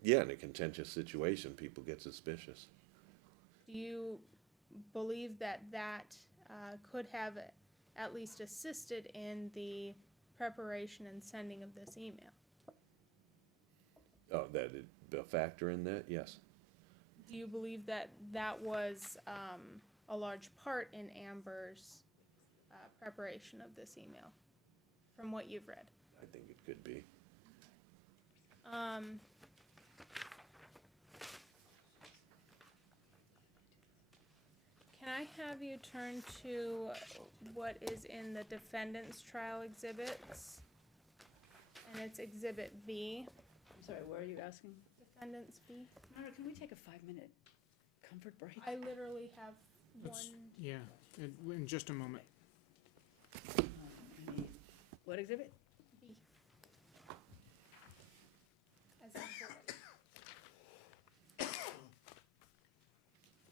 Yeah, in a contentious situation, people get suspicious. Do you believe that could have at least assisted in the preparation and sending of this email? Oh, that a factor in that? Yes. Do you believe that was a large part in Amber's preparation of this email, from what you've read? I think it could be. Can I have you turn to what is in the defendant's trial exhibits? And it's Exhibit B. I'm sorry, where are you asking? Defendant's B. Your Honor, can we take a 5-minute comfort break? I literally have That's- one. Yeah, in just a moment. I need, what exhibit? B. As in exhibit.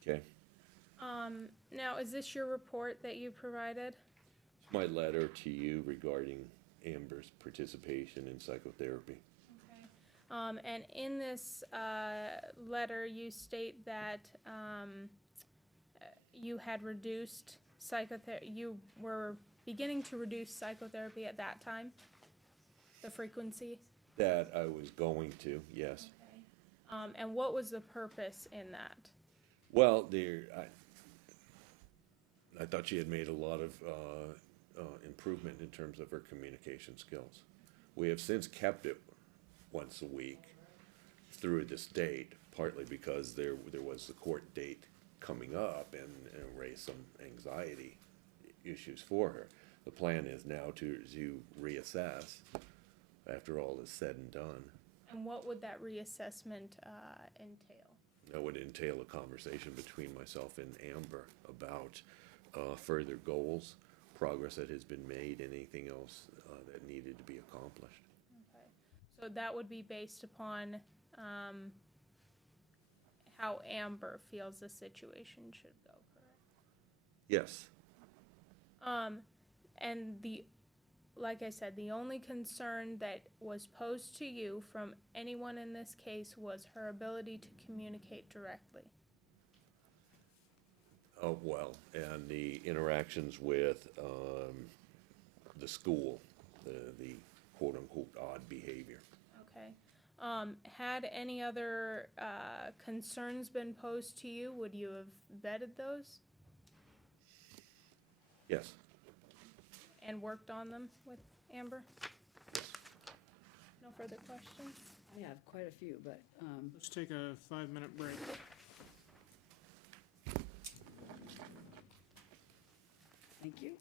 Okay. Now, is this your report that you provided? It's my letter to you regarding Amber's participation in psychotherapy. Okay. And in this letter, you state that you had reduced psychotherapy. You were beginning to reduce psychotherapy at that time, the frequency. That I was going to, yes. Okay. And what was the purpose in that? Well, I thought she had made a lot of improvement in terms of her communication skills. We have since kept it once a week through this date, partly because there was the court date coming up and raised some anxiety issues for her. The plan is now to reassess after all is said and done. And what would that reassessment entail? That would entail a conversation between myself and Amber about further goals, progress that has been made, and anything else that needed to be accomplished. Okay. So that would be based upon how Amber feels the situation should go, correct? Yes. And the like I said, the only concern that was posed to you from anyone in this case was her ability to communicate directly. Oh, well, and the interactions with, the school, the quote-unquote odd behavior. Okay. Had any other concerns been posed to you, would you have vetted those Yes, and worked on them with Amber? No further questions? I have quite a few, but, Let's take a 5-minute break. thank you.